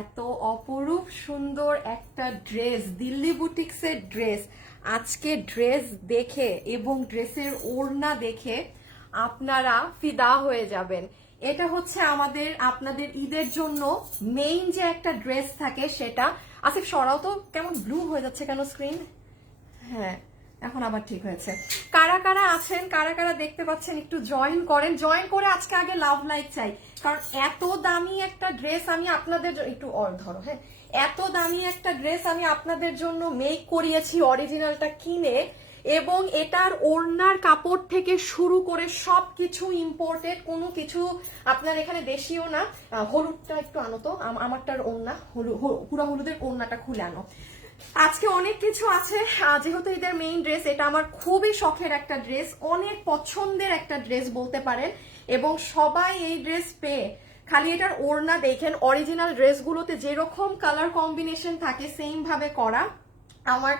এত অপরূপ সুন্দর একটা ড্রেস, দিল্লি বুটিক্সের ড্রেস। আজকে ড্রেস দেখে এবং ড্রেসের ওড়না দেখে আপনারা ফিদা হয়ে যাবেন। এটা হচ্ছে আপনাদের ঈদের জন্য মেইন যে একটা ড্রেস থাকে সেটা। আসিফ সরাও তো, কেমন ব্লু হয়ে যাচ্ছে কেন স্ক্রিন? হ্যাঁ, এখন আবার ঠিক হয়েছে। কারা কারা আছেন, কারা কারা দেখতে পাচ্ছেন একটু জয়েন করেন। জয়েন করে আজকে আগে লাভ লাইক চাই, কারণ এত দামি একটা ড্রেস আমি আপনাদের একটু ধরো, হ্যাঁ, এত দামি একটা ড্রেস আমি আপনাদের জন্য মেক করিয়েছি অরিজিনালটা কিনে, এবং এটার ওড়নার কাপড় থেকে শুরু করে সবকিছু ইম্পোর্টেড, কোনো কিছু আপনার এখানে দেশীয় না। হলুদটা একটু আনো তো, আমারটার ওড়না পুরো হলুদের ওড়নাটা খুলে আনো। আজকে অনেক কিছু আছে, যেহেতু এদের মেইন ড্রেস, এটা আমার খুবই শখের একটা ড্রেস, অনেক পছন্দের একটা ড্রেস বলতে পারেন, এবং সবাই এই ড্রেস পেয়ে খালি এটার ওড়না দেখেন। অরিজিনাল ড্রেসগুলোতে যেরকম কালার কম্বিনেশন থাকে সেম ভাবে করা। আমার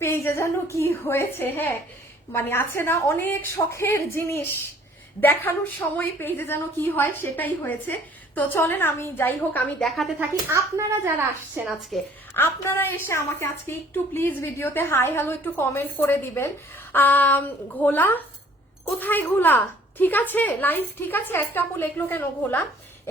পেজে যেন কি হয়েছে, হ্যাঁ, মানে আছে না অনেক শখের জিনিস দেখানোর সময় পেজে যেন কি হয় সেটাই হয়েছে। তো চলেন, আমি যাই হোক আমি দেখাতে থাকি। আপনারা যারা আসছেন আজকে, আপনারা এসে আমাকে আজকে একটু প্লিজ ভিডিওতে হাই হ্যালো একটু কমেন্ট করে দিবেন। ঘোলা কোথায়? ঘোলা ঠিক আছে, লাইভ ঠিক আছে। একটা আপু লেখলো কেন ঘোলা?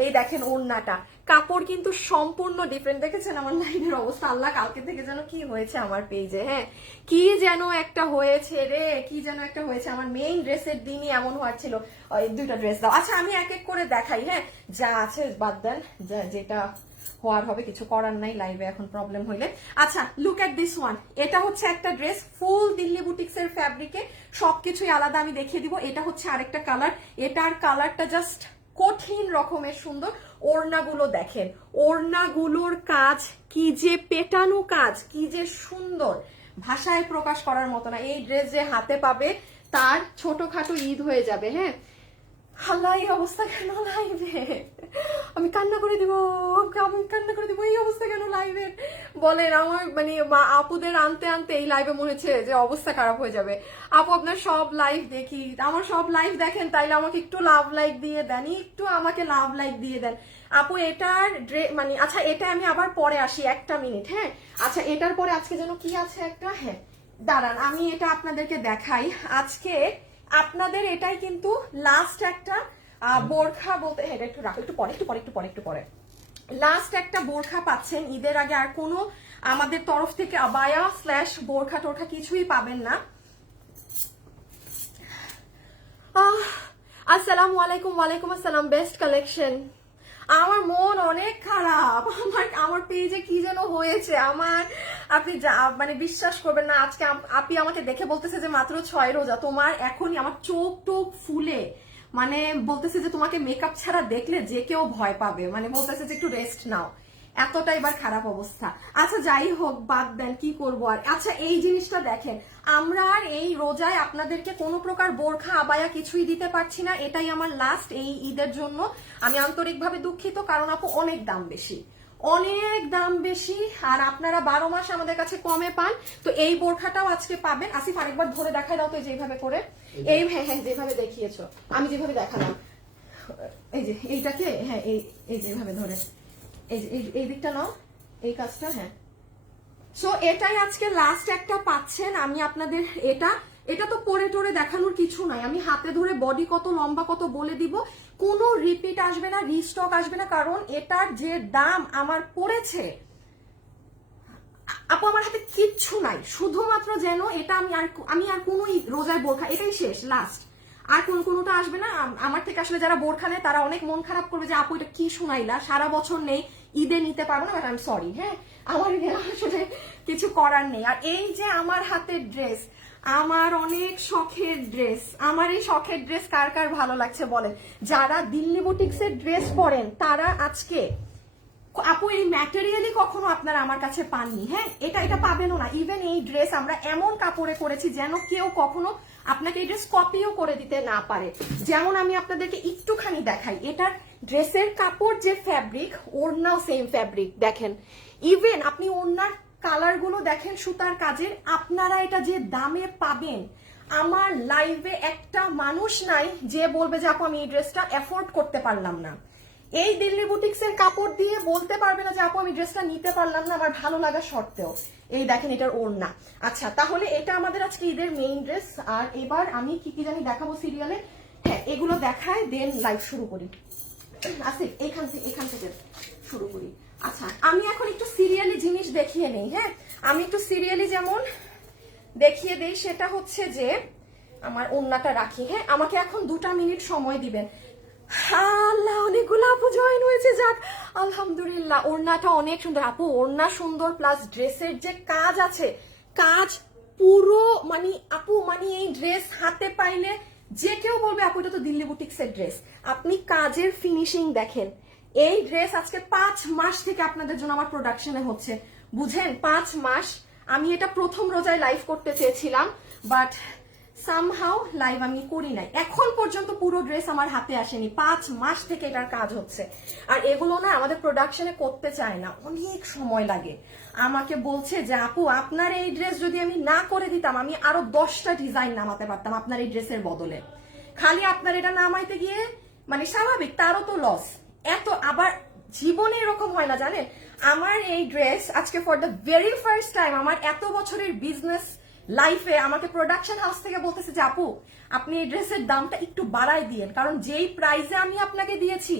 এই দেখেন ওড়নাটা, কাপড় কিন্তু সম্পূর্ণ ডিফারেন্ট। দেখেছেন আমার লাইভের অবস্থা? আল্লাহ, কালকে থেকে যেন কি হয়েছে আমার পেজে, হ্যাঁ, কি যেন একটা হয়েছে রে, কি যেন একটা হয়েছে। আমার মেইন ড্রেসের দিনই এমন হওয়ার ছিল। দুইটা ড্রেস দাও। আচ্ছা, আমি এক এক করে দেখাই, হ্যাঁ, যা আছে বাদ দেন, যেটা হওয়ার হবে, কিছু করার নাই, লাইভে এখন প্রবলেম হইলে। আচ্ছা, লুক এট দিস ওয়ান। এটা হচ্ছে একটা ড্রেস ফুল দিল্লি বুটিক্স এর ফ্যাব্রিকে, সবকিছুই আলাদা আমি দেখিয়ে দিব। এটা হচ্ছে আরেকটা কালার, এটার কালারটা জাস্ট কঠিন রকমের সুন্দর। ওড়নাগুলো দেখেন, ওড়নাগুলোর কাজ কি যে পেটানো কাজ, কি যে সুন্দর, ভাষায় প্রকাশ করার মতো না। এই ড্রেস যে হাতে পাবে তার ছোটখাটো ঈদ হয়ে যাবে। হ্যাঁ, আল্লাহ, এই অবস্থা কেন লাইভে? আমি কান্না করে দিব, আমি কান্না করে দিব। এই অবস্থা কেন লাইভে বলেন? আমার মানে আপুদের আনতে আনতে এই লাইভে মনে হচ্ছে যে অবস্থা খারাপ হয়ে যাবে। আপু আপনার সব লাইভ দেখি, আমার সব লাইভ দেখেন, তাইলে আমাকে একটু লাভ লাইক দিয়ে দেন, একটু আমাকে লাভ লাইক দিয়ে দেন আপু। এটার মানে আচ্ছা, এটা আমি আবার পরে আসি, একটা মিনিট, হ্যাঁ। আচ্ছা, এটার পরে আজকে যেন কি আছে একটা, হ্যাঁ দাঁড়ান আমি এটা আপনাদেরকে দেখাই। আজকে আপনাদের এটাই কিন্তু লাস্ট একটা বোরখা বলতে, হ্যাঁ একটু রাখো, একটু পরে, একটু পরে, একটু পরে, একটু পরে। লাস্ট একটা বোরখা পাচ্ছেন ঈদের আগে। আর কোনো আমাদের তরফ থেকে আবায়া স্ল্যাশ বোরখা টোরখা কিছুই পাবেন না। আসসালামু আলাইকুম। ওয়ালাইকুম আসসালাম। Best collection. আমার মন অনেক খারাপ, আমার পেজে কি যেন হয়েছে আমার। আপনি মানে বিশ্বাস করবেন না, আজকে আপনি আমাকে দেখে বলতেছে যে মাত্র 6 রোজা, তোমার এখনই আমার চোখ টোক ফুলে, মানে বলতেছে যে তোমাকে মেকআপ ছাড়া দেখলে যে কেউ ভয় পাবে, মানে বলতেছে যে একটু রেস্ট নাও, এতটা এবার খারাপ অবস্থা। আচ্ছা যাই হোক, বাদ দেন, কি করবো আর। আচ্ছা, এই জিনিসটা দেখেন, আমরা আর এই রোজায় আপনাদেরকে কোনো প্রকার বোরখা আবায়া কিছুই দিতে পারছি না। এটাই আমার লাস্ট এই ঈদের জন্য। আমি আন্তরিকভাবে দুঃখিত, কারণ আপু অনেক দাম বেশি, অনেক দাম বেশি, আর আপনারা 12 মাস আমাদের কাছে কমে পান। তো এই বোরখাটাও আজকে পাবেন। আসিফ আরেকবার ধরে দেখাই দাও তো, যেভাবে করে, এই হ্যাঁ হ্যাঁ যেভাবে দেখিয়েছো, আমি যেভাবে দেখালাম, এই যে এইটাকে, হ্যাঁ এই যেভাবে ধরে, এই দিকটা নাও, এই কাজটা, হ্যাঁ। সো এটাই আজকে লাস্ট একটা পাচ্ছেন। আমি আপনাদের এটা তো পরে টোরে দেখানোর কিছু নাই, আমি হাতে ধরে বডি কত লম্বা কত বলে দিব। কোনো রিপিট আসবে না, রিস্টক আসবে না, কারণ এটার যে দাম আমার পড়েছে আপু, আমার হাতে কিচ্ছু নাই, শুধুমাত্র যেন এটা আমি আর কোনো রোজায় বোরখা, এটাই শেষ লাস্ট, আর কোনোটা আসবে না। আমার থেকে আসলে যারা বোরখা নেয় তারা অনেক মন খারাপ করবে যে আপু এটা কি শুনাইলা, সারা বছর নেই, ঈদে নিতে পারবো না, বাট আই এম সরি, হ্যাঁ, আমার আসলে কিছু করার নেই। আর এই যে আমার হাতের ড্রেস, আমার অনেক শখের ড্রেস, আমার এই শখের ড্রেস কার কার ভালো লাগছে বলেন। যারা দিল্লি বুটিক্সের ড্রেস পরেন তারা আজকে, আপু এই ম্যাটেরিয়ালই কখনো আপনারা আমার কাছে পাননি, হ্যাঁ, এটা পাবেনও না। ইভেন এই ড্রেস আমরা এমন কাপড়ে করেছি যেন কেউ কখনো আপনাকে এই ড্রেস কপিও করে দিতে না পারে। যেমন আমি আপনাদেরকে একটুখানি দেখাই, এটার ড্রেসের কাপড় যে ফ্যাব্রিক, ওড়নাও সেম ফ্যাব্রিক দেখেন। ইভেন আপনি ওড়নার কালার গুলো দেখেন সুতার কাজের। আপনারা এটা যে দামে পাবেন, আমার লাইভে একটা মানুষ নাই যে বলবে যে আপু আমি এই ড্রেসটা এফোর্ড করতে পারলাম না। এই দিল্লি বুটিক্সের কাপড় দিয়ে বলতে পারবে না যে আপু আমি ড্রেসটা নিতে পারলাম না আমার ভালো লাগা সত্ত্বেও। এই দেখেন এটার ওড়না। আচ্ছা তাহলে এটা আমাদের আজকে ঈদের মেইন ড্রেস। আর এবার আমি কি কি জানি দেখাবো সিরিয়ালে, হ্যাঁ এগুলো দেখায় দেন লাইভ শুরু করি। আসিফ এখান থেকে শুরু করি। আচ্ছা আমি এখন একটু সিরিয়ালি জিনিস দেখিয়ে নেই। হ্যাঁ আমি একটু সিরিয়ালি যেমন দেখিয়ে দেই, সেটা হচ্ছে যে আমার ওড়নাটা রাখি। হ্যাঁ আমাকে এখন 2 মিনিট সময় দিবেন। আল্লাহ অনেকগুলো আপু জয়েন হয়েছে, যাক আলহামদুলিল্লাহ। ওড়নাটা অনেক সুন্দর আপু, ওড়না সুন্দর প্লাস ড্রেসের যে কাজ আছে, কাজ পুরো মানে আপু মানে এই ড্রেস হাতে পাইলে যে কেউ বলবে আপু এটা তো দিল্লি বুটিক্সের ড্রেস। আপনি কাজের ফিনিশিং দেখেন। এই ড্রেস আজকে 5 মাস থেকে আপনাদের জন্য আমার প্রোডাকশনে হচ্ছে, বুঝেন 5 মাস। আমি এটা প্রথম রোজায় লাইভ করতে চেয়েছিলাম, বাট সামহাউ লাইভ আমি করি নাই। এখন পর্যন্ত পুরো ড্রেস আমার হাতে আসেনি, 5 মাস থেকে এটার কাজ হচ্ছে। আর এগুলো না আমাদের প্রোডাকশনে করতে চায় না, অনেক সময় লাগে। আমাকে বলছে যে আপু আপনার এই ড্রেস যদি আমি না করে দিতাম আমি আরো 10টা ডিজাইন নামাতে পারতাম আপনার এই ড্রেসের বদলে। খালি আপনার এটা নামাইতে গিয়ে মানে স্বাভাবিক তারও তো লস। এত আবার জীবনে এরকম হয় না জানেন, আমার এই ড্রেস আজকে for the very first time আমার এত বছরের বিজনেস লাইফে আমাকে প্রোডাকশন হাউস থেকে বলতেছে যে আপু আপনি এই ড্রেসের দামটা একটু বাড়াই দিয়েন, কারণ যেই প্রাইসে আমি আপনাকে দিয়েছি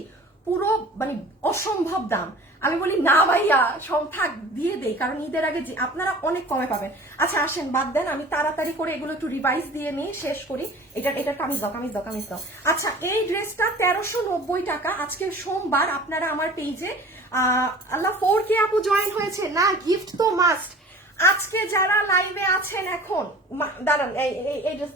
পুরো মানে অসম্ভব দাম। আমি বলি না ভাইয়া সব থাক দিয়ে দেই, কারণ ঈদের আগে যে আপনারা অনেক কমে পাবেন। আচ্ছা আসেন বাদ দেন, আমি তাড়াতাড়ি করে এগুলো একটু রিভাইজ দিয়ে নিয়ে শেষ করি। এটা কামিজ দাও। আচ্ছা এই ড্রেসটা 1390 টাকা। আজকে সোমবার আপনারা আমার পেজে আল্লাহ 4K আপু জয়েন হয়েছে না, গিফট তো মাস্ট। আজকে যারা লাইভে আছেন এখন দাঁড়ান এই ড্রেস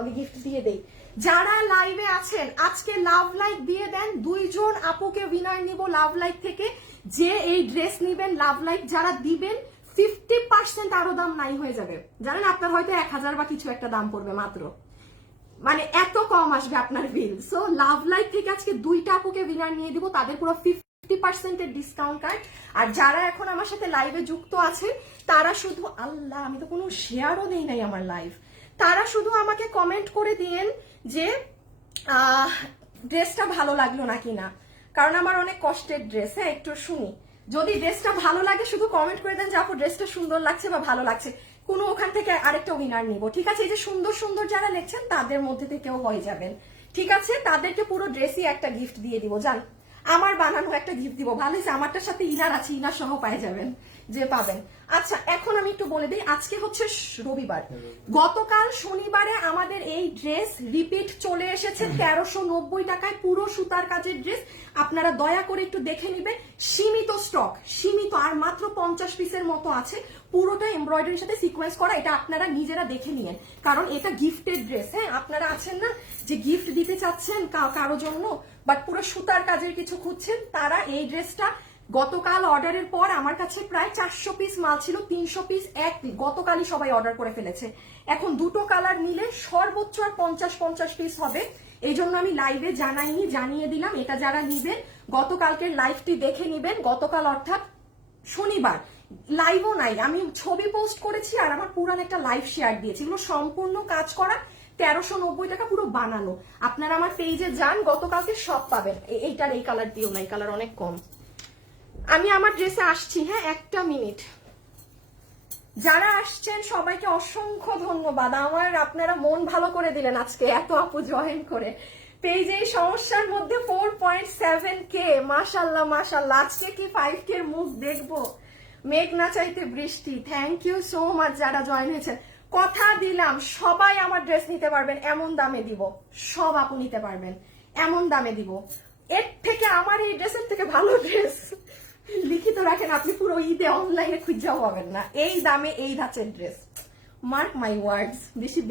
আমি গিফট দিয়ে দেই। যারা লাইভে আছেন আজকে লাভ লাইক দিয়ে দেন, 2 জন আপুকে উইনার নিব লাভ লাইক থেকে। যে এই ড্রেস নিবেন লাভ লাইক যারা দিবেন 50% আরো দাম নাই হয়ে যাবে। জানেন আপনার হয়তো 1000 বা কিছু একটা দাম পড়বে মাত্র, মানে এত কম আসবে আপনার বিল। সো লাভ লাইক থেকে আজকে 2টা আপুকে উইনার নিয়ে দিব, তাদের পুরো 50% এর ডিসকাউন্ট কার্ড। আর যারা এখন আমার সাথে লাইভে যুক্ত আছেন তারা শুধু আল্লাহ আমি তো কোনো শেয়ারও দেই নাই আমার লাইভ, তারা শুধু আমাকে কমেন্ট করে দিয়েন যে ড্রেসটা ভালো লাগলো নাকি না, কারণ আমার অনেক কষ্টের ড্রেস। হ্যাঁ একটু শুনি, যদি ড্রেসটা ভালো লাগে শুধু কমেন্ট করে দেন যে আপু ড্রেসটা সুন্দর লাগছে বা ভালো লাগছে, কোনো ওখান থেকে আরেকটা উইনার নিব। ঠিক আছে এই যে সুন্দর সুন্দর যারা লিখছেন তাদের মধ্যে থেকেও হয়ে যাবেন, ঠিক আছে তাদেরকে পুরো ড্রেসই একটা গিফট দিয়ে দিব। জান আমার বানানো একটা গিফট দিব, ভালো হয়েছে আমারটার সাথে ইনার আছে, ইনার সহ পেয়ে যাবেন যে পাবেন। আচ্ছা এখন আমি একটু বলে দিই, আজকে হচ্ছে রবিবার, গতকাল শনিবারে আমাদের এই ড্রেস রিপিট চলে এসেছে 1390 টাকায়, পুরো সুতার কাজের ড্রেস। আপনারা দয়া করে একটু দেখে নিবেন, সীমিত স্টক, সীমিত, আর মাত্র 50 পিসের মতো আছে। পুরোটা এমব্রয়ডারির সাথে সিকোয়েন্স করা, এটা আপনারা নিজেরা দেখে নিয়েন, কারণ এটা গিফটের ড্রেস। হ্যাঁ আপনারা আছেন না যে গিফট দিতে চাচ্ছেন কারো জন্য, বাট পুরো সুতার কাজের কিছু খুঁজছেন, তারা এই ড্রেসটা গতকাল অর্ডারের পর আমার কাছে প্রায় 400 পিস মাল ছিল, 300 পিস গতকালই সবাই অর্ডার করে ফেলেছে। এখন 2টো কালার নিলে সর্বোচ্চ আর 50 পিস হবে, এই জন্য আমি লাইভে জানাইনি, জানিয়ে দিলাম। এটা যারা নিবেন গতকালকের লাইভটি দেখে নিবেন, গতকাল অর্থাৎ শনিবার লাইভও নাই, আমি ছবি পোস্ট করেছি আর আমার পুরান একটা লাইভ শেয়ার দিয়েছি, এগুলো সম্পূর্ণ কাজ করা 1390 টাকা পুরো বানানো। আপনারা আমার পেজে যান, গতকালকে সব পাবেন। এইটার এই কালার দিও না, এই কালার অনেক কম। আমি আমার ড্রেসে আসছি, হ্যাঁ 1টা মিনিট। যারা আসছেন সবাইকে অসংখ্য ধন্যবাদ, আমার আপনারা মন ভালো করে দিলেন আজকে এত আপু জয়েন করে। পেজে এই সমস্যার মধ্যে 4.7K, মাশাল্লাহ মাশাল্লাহ। আজকে কি 5K এর মুখ দেখবো, মেঘ না চাইতে বৃষ্টি। থ্যাংক ইউ সো মাচ যারা জয়েন হয়েছেন। কথা দিলাম সবাই আমার ড্রেস নিতে পারবেন, এমন দামে দিব, সব আপু নিতে পারবেন এমন দামে দিব। এর থেকে আমার এই ড্রেসের থেকে ভালো ড্রেস লিখিত রাখেন আপনি, পুরো ঈদে অনলাইনে খুঁজাও পাবেন না এই দামে এই ধাঁচের ড্রেস। মার্ক মাই ওয়ার্ডস,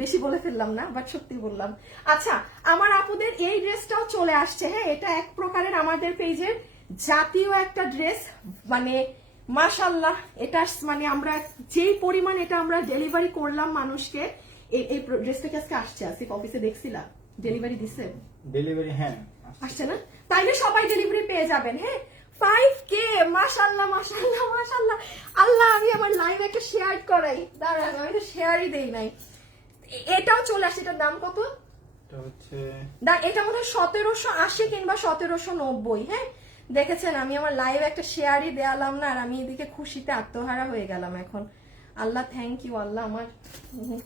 বেশি বলে ফেললাম না, বাট সত্যি বললাম। আচ্ছা আমার আপুদের এই ড্রেসটাও চলে আসছে। হ্যাঁ এটা এক প্রকারের আমাদের পেজের জাতীয় একটা ড্রেস, মানে মাশাল্লাহ। এটা মানে আমরা যেই পরিমাণ এটা আমরা ডেলিভারি করলাম মানুষকে, এই ড্রেসটা কি আজকে আসছে? আসিফ অফিসে দেখছিলাম ডেলিভারি দিছে, ডেলিভারি হ্যাঁ আসছে না, তাইলে সবাই ডেলিভারি পেয়ে যাবেন। হ্যাঁ 5K, মাশাল্লাহ মাশাল্লাহ মাশাল্লাহ। আল্লাহ আমি আমার লাইভ একটা শেয়ার করাই, দাঁড়ান আমি তো শেয়ারই দেই নাই। এটাও চলে আসছে, এটার দাম কত? এটা মনে হয় 1780 কিংবা 1790। হ্যাঁ দেখেছেন আমি আমার লাইভ একটা শেয়ারই দেয়ালাম না, আর আমি এদিকে খুশিতে আত্মহারা হয়ে গেলাম এখন। আল্লাহ থ্যাংক ইউ, আল্লাহ আমার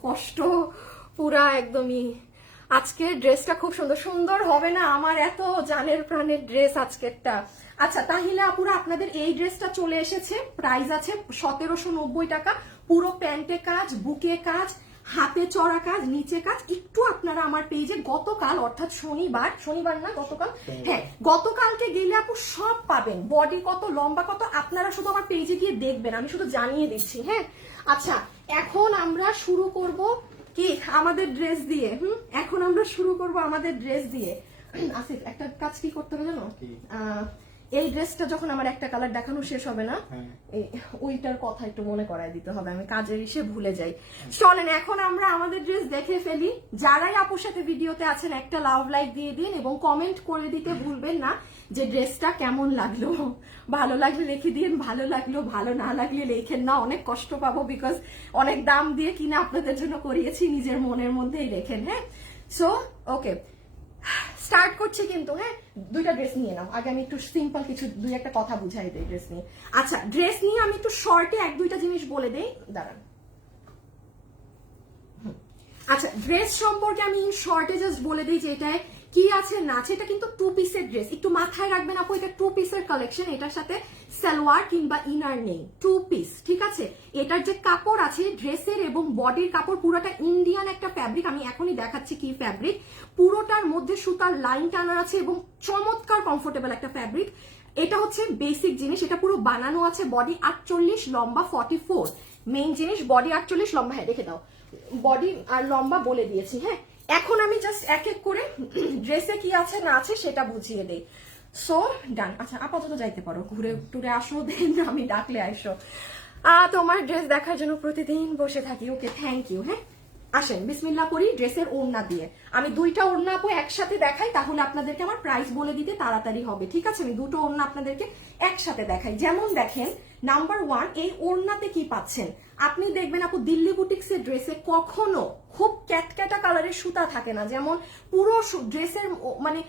কষ্ট পুরা একদমই। আজকে ড্রেসটা খুব সুন্দর সুন্দর হবে না আমার এত জানের প্রাণের ড্রেস আজকেরটা। আচ্ছা তাহিলা আপুরা, আপনাদের এই ড্রেসটা চলে এসেছে, প্রাইস আছে 1790 টাকা। পুরো প্যান্টে কাজ, বুকে কাজ, হাতে চড়া কাজ, নিচে কাজ। একটু আপনারা আমার পেজে গতকাল অর্থাৎ শনিবার না গতকাল, হ্যাঁ গতকালকে গেলে আপু সব পাবেন, বডি কত লম্বা কত আপনারা শুধু আমার পেজে গিয়ে দেখবেন, আমি শুধু জানিয়ে দিচ্ছি। হ্যাঁ আচ্ছা এখন আমরা শুরু করব কি আমাদের ড্রেস দিয়ে। এখন আমরা শুরু করব আমাদের ড্রেস দিয়ে। আসিফ একটা কাজ কি করতে হবে জানো, এই ড্রেসটা যখন আমার একটা কালার দেখানো শেষ হবে না, এই ওইটার কথা একটু মনে করায় দিতে হবে, আমি কাজের ইসে ভুলে যাই। চলেন এখন আমরা আমাদের ড্রেস দেখে ফেলি। যারাই আপুর সাথে ভিডিওতে আছেন একটা লাভ লাইক দিয়ে দিন এবং কমেন্ট করে দিতে ভুলবেন না যে ড্রেসটা কেমন লাগলো। ভালো লাগলে লিখে দিন, ভালো লাগলো, ভালো না লাগলে লেখেন না, অনেক কষ্ট পাবো, বিকজ অনেক দাম দিয়ে কিনা আপনাদের জন্য করিয়েছি, নিজের মনের মধ্যেই লেখেন। হ্যাঁ সো ওকে স্টার্ট করছি কিন্তু। হ্যাঁ দুইটা ড্রেস নিয়ে নাও, আগে আমি একটু সিম্পল কিছু দুই একটা কথা বুঝাই দিই ড্রেস নিয়ে। আচ্ছা ড্রেস নিয়ে আমি একটু শর্টে এক দুইটা জিনিস বলে দেই, দাঁড়ান। আচ্ছা ড্রেস সম্পর্কে আমি শর্টে জাস্ট বলে দিই যে এটায় কি আছে না আছে। এটা কিন্তু 2 পিসের ড্রেস, একটু মাথায় রাখবেন আপু, এটা 2 পিসের কালেকশন। এটার সাথে সালোয়ার কিংবা ইনার নেই, 2 পিস, ঠিক আছে। এটার যে কাপড় আছে ড্রেসের এবং বডির কাপড় পুরোটা ইন্ডিয়ান একটা ফ্যাব্রিক, আমি এখনই দেখাচ্ছি কি ফ্যাব্রিক। পুরোটার মধ্যে সুতার লাইন টানা আছে এবং চমৎকার কমফোর্টেবল একটা ফ্যাব্রিক। এটা হচ্ছে বেসিক জিনিস, এটা পুরো বানানো আছে। বডি 48, লম্বা 44। মেইন জিনিস বডি 48, লম্বা, হ্যাঁ রেখে দাও, বডি আর লম্বা বলে দিয়েছি। হ্যাঁ এখন আমি জাস্ট এক এক করে ড্রেসে কি আছে না আছে সেটা বুঝিয়ে দেই। সো ডান। আচ্ছা আপাতত যাইতে পারো, ঘুরে টুরে আসো, দেন আমি ডাকলে আসো। তোমার ড্রেস দেখার জন্য প্রতিদিন বসে থাকি। Okay thank you. হ্যাঁ আসেন বিসমিল্লাহ করি ড্রেসের ওড়না দিয়ে। আমি দুইটা ওড়না আপু একসাথে দেখাই, তাহলে আপনাদেরকে আমার প্রাইস বলে দিতে তাড়াতাড়ি হবে, ঠিক আছে। আমি দুটো ওড়না আপনাদেরকে একসাথে দেখাই। যেমন দেখেন নাম্বার 1, এই ওড়নাতে কি পাচ্ছেন আপনি দেখবেন আপু, দিল্লি বুটিক্সের ড্রেসে কখনো খুব ক্যাটক্যাটা কালারের সুতা থাকে না, যেমন পুরো ড্রেসের মানে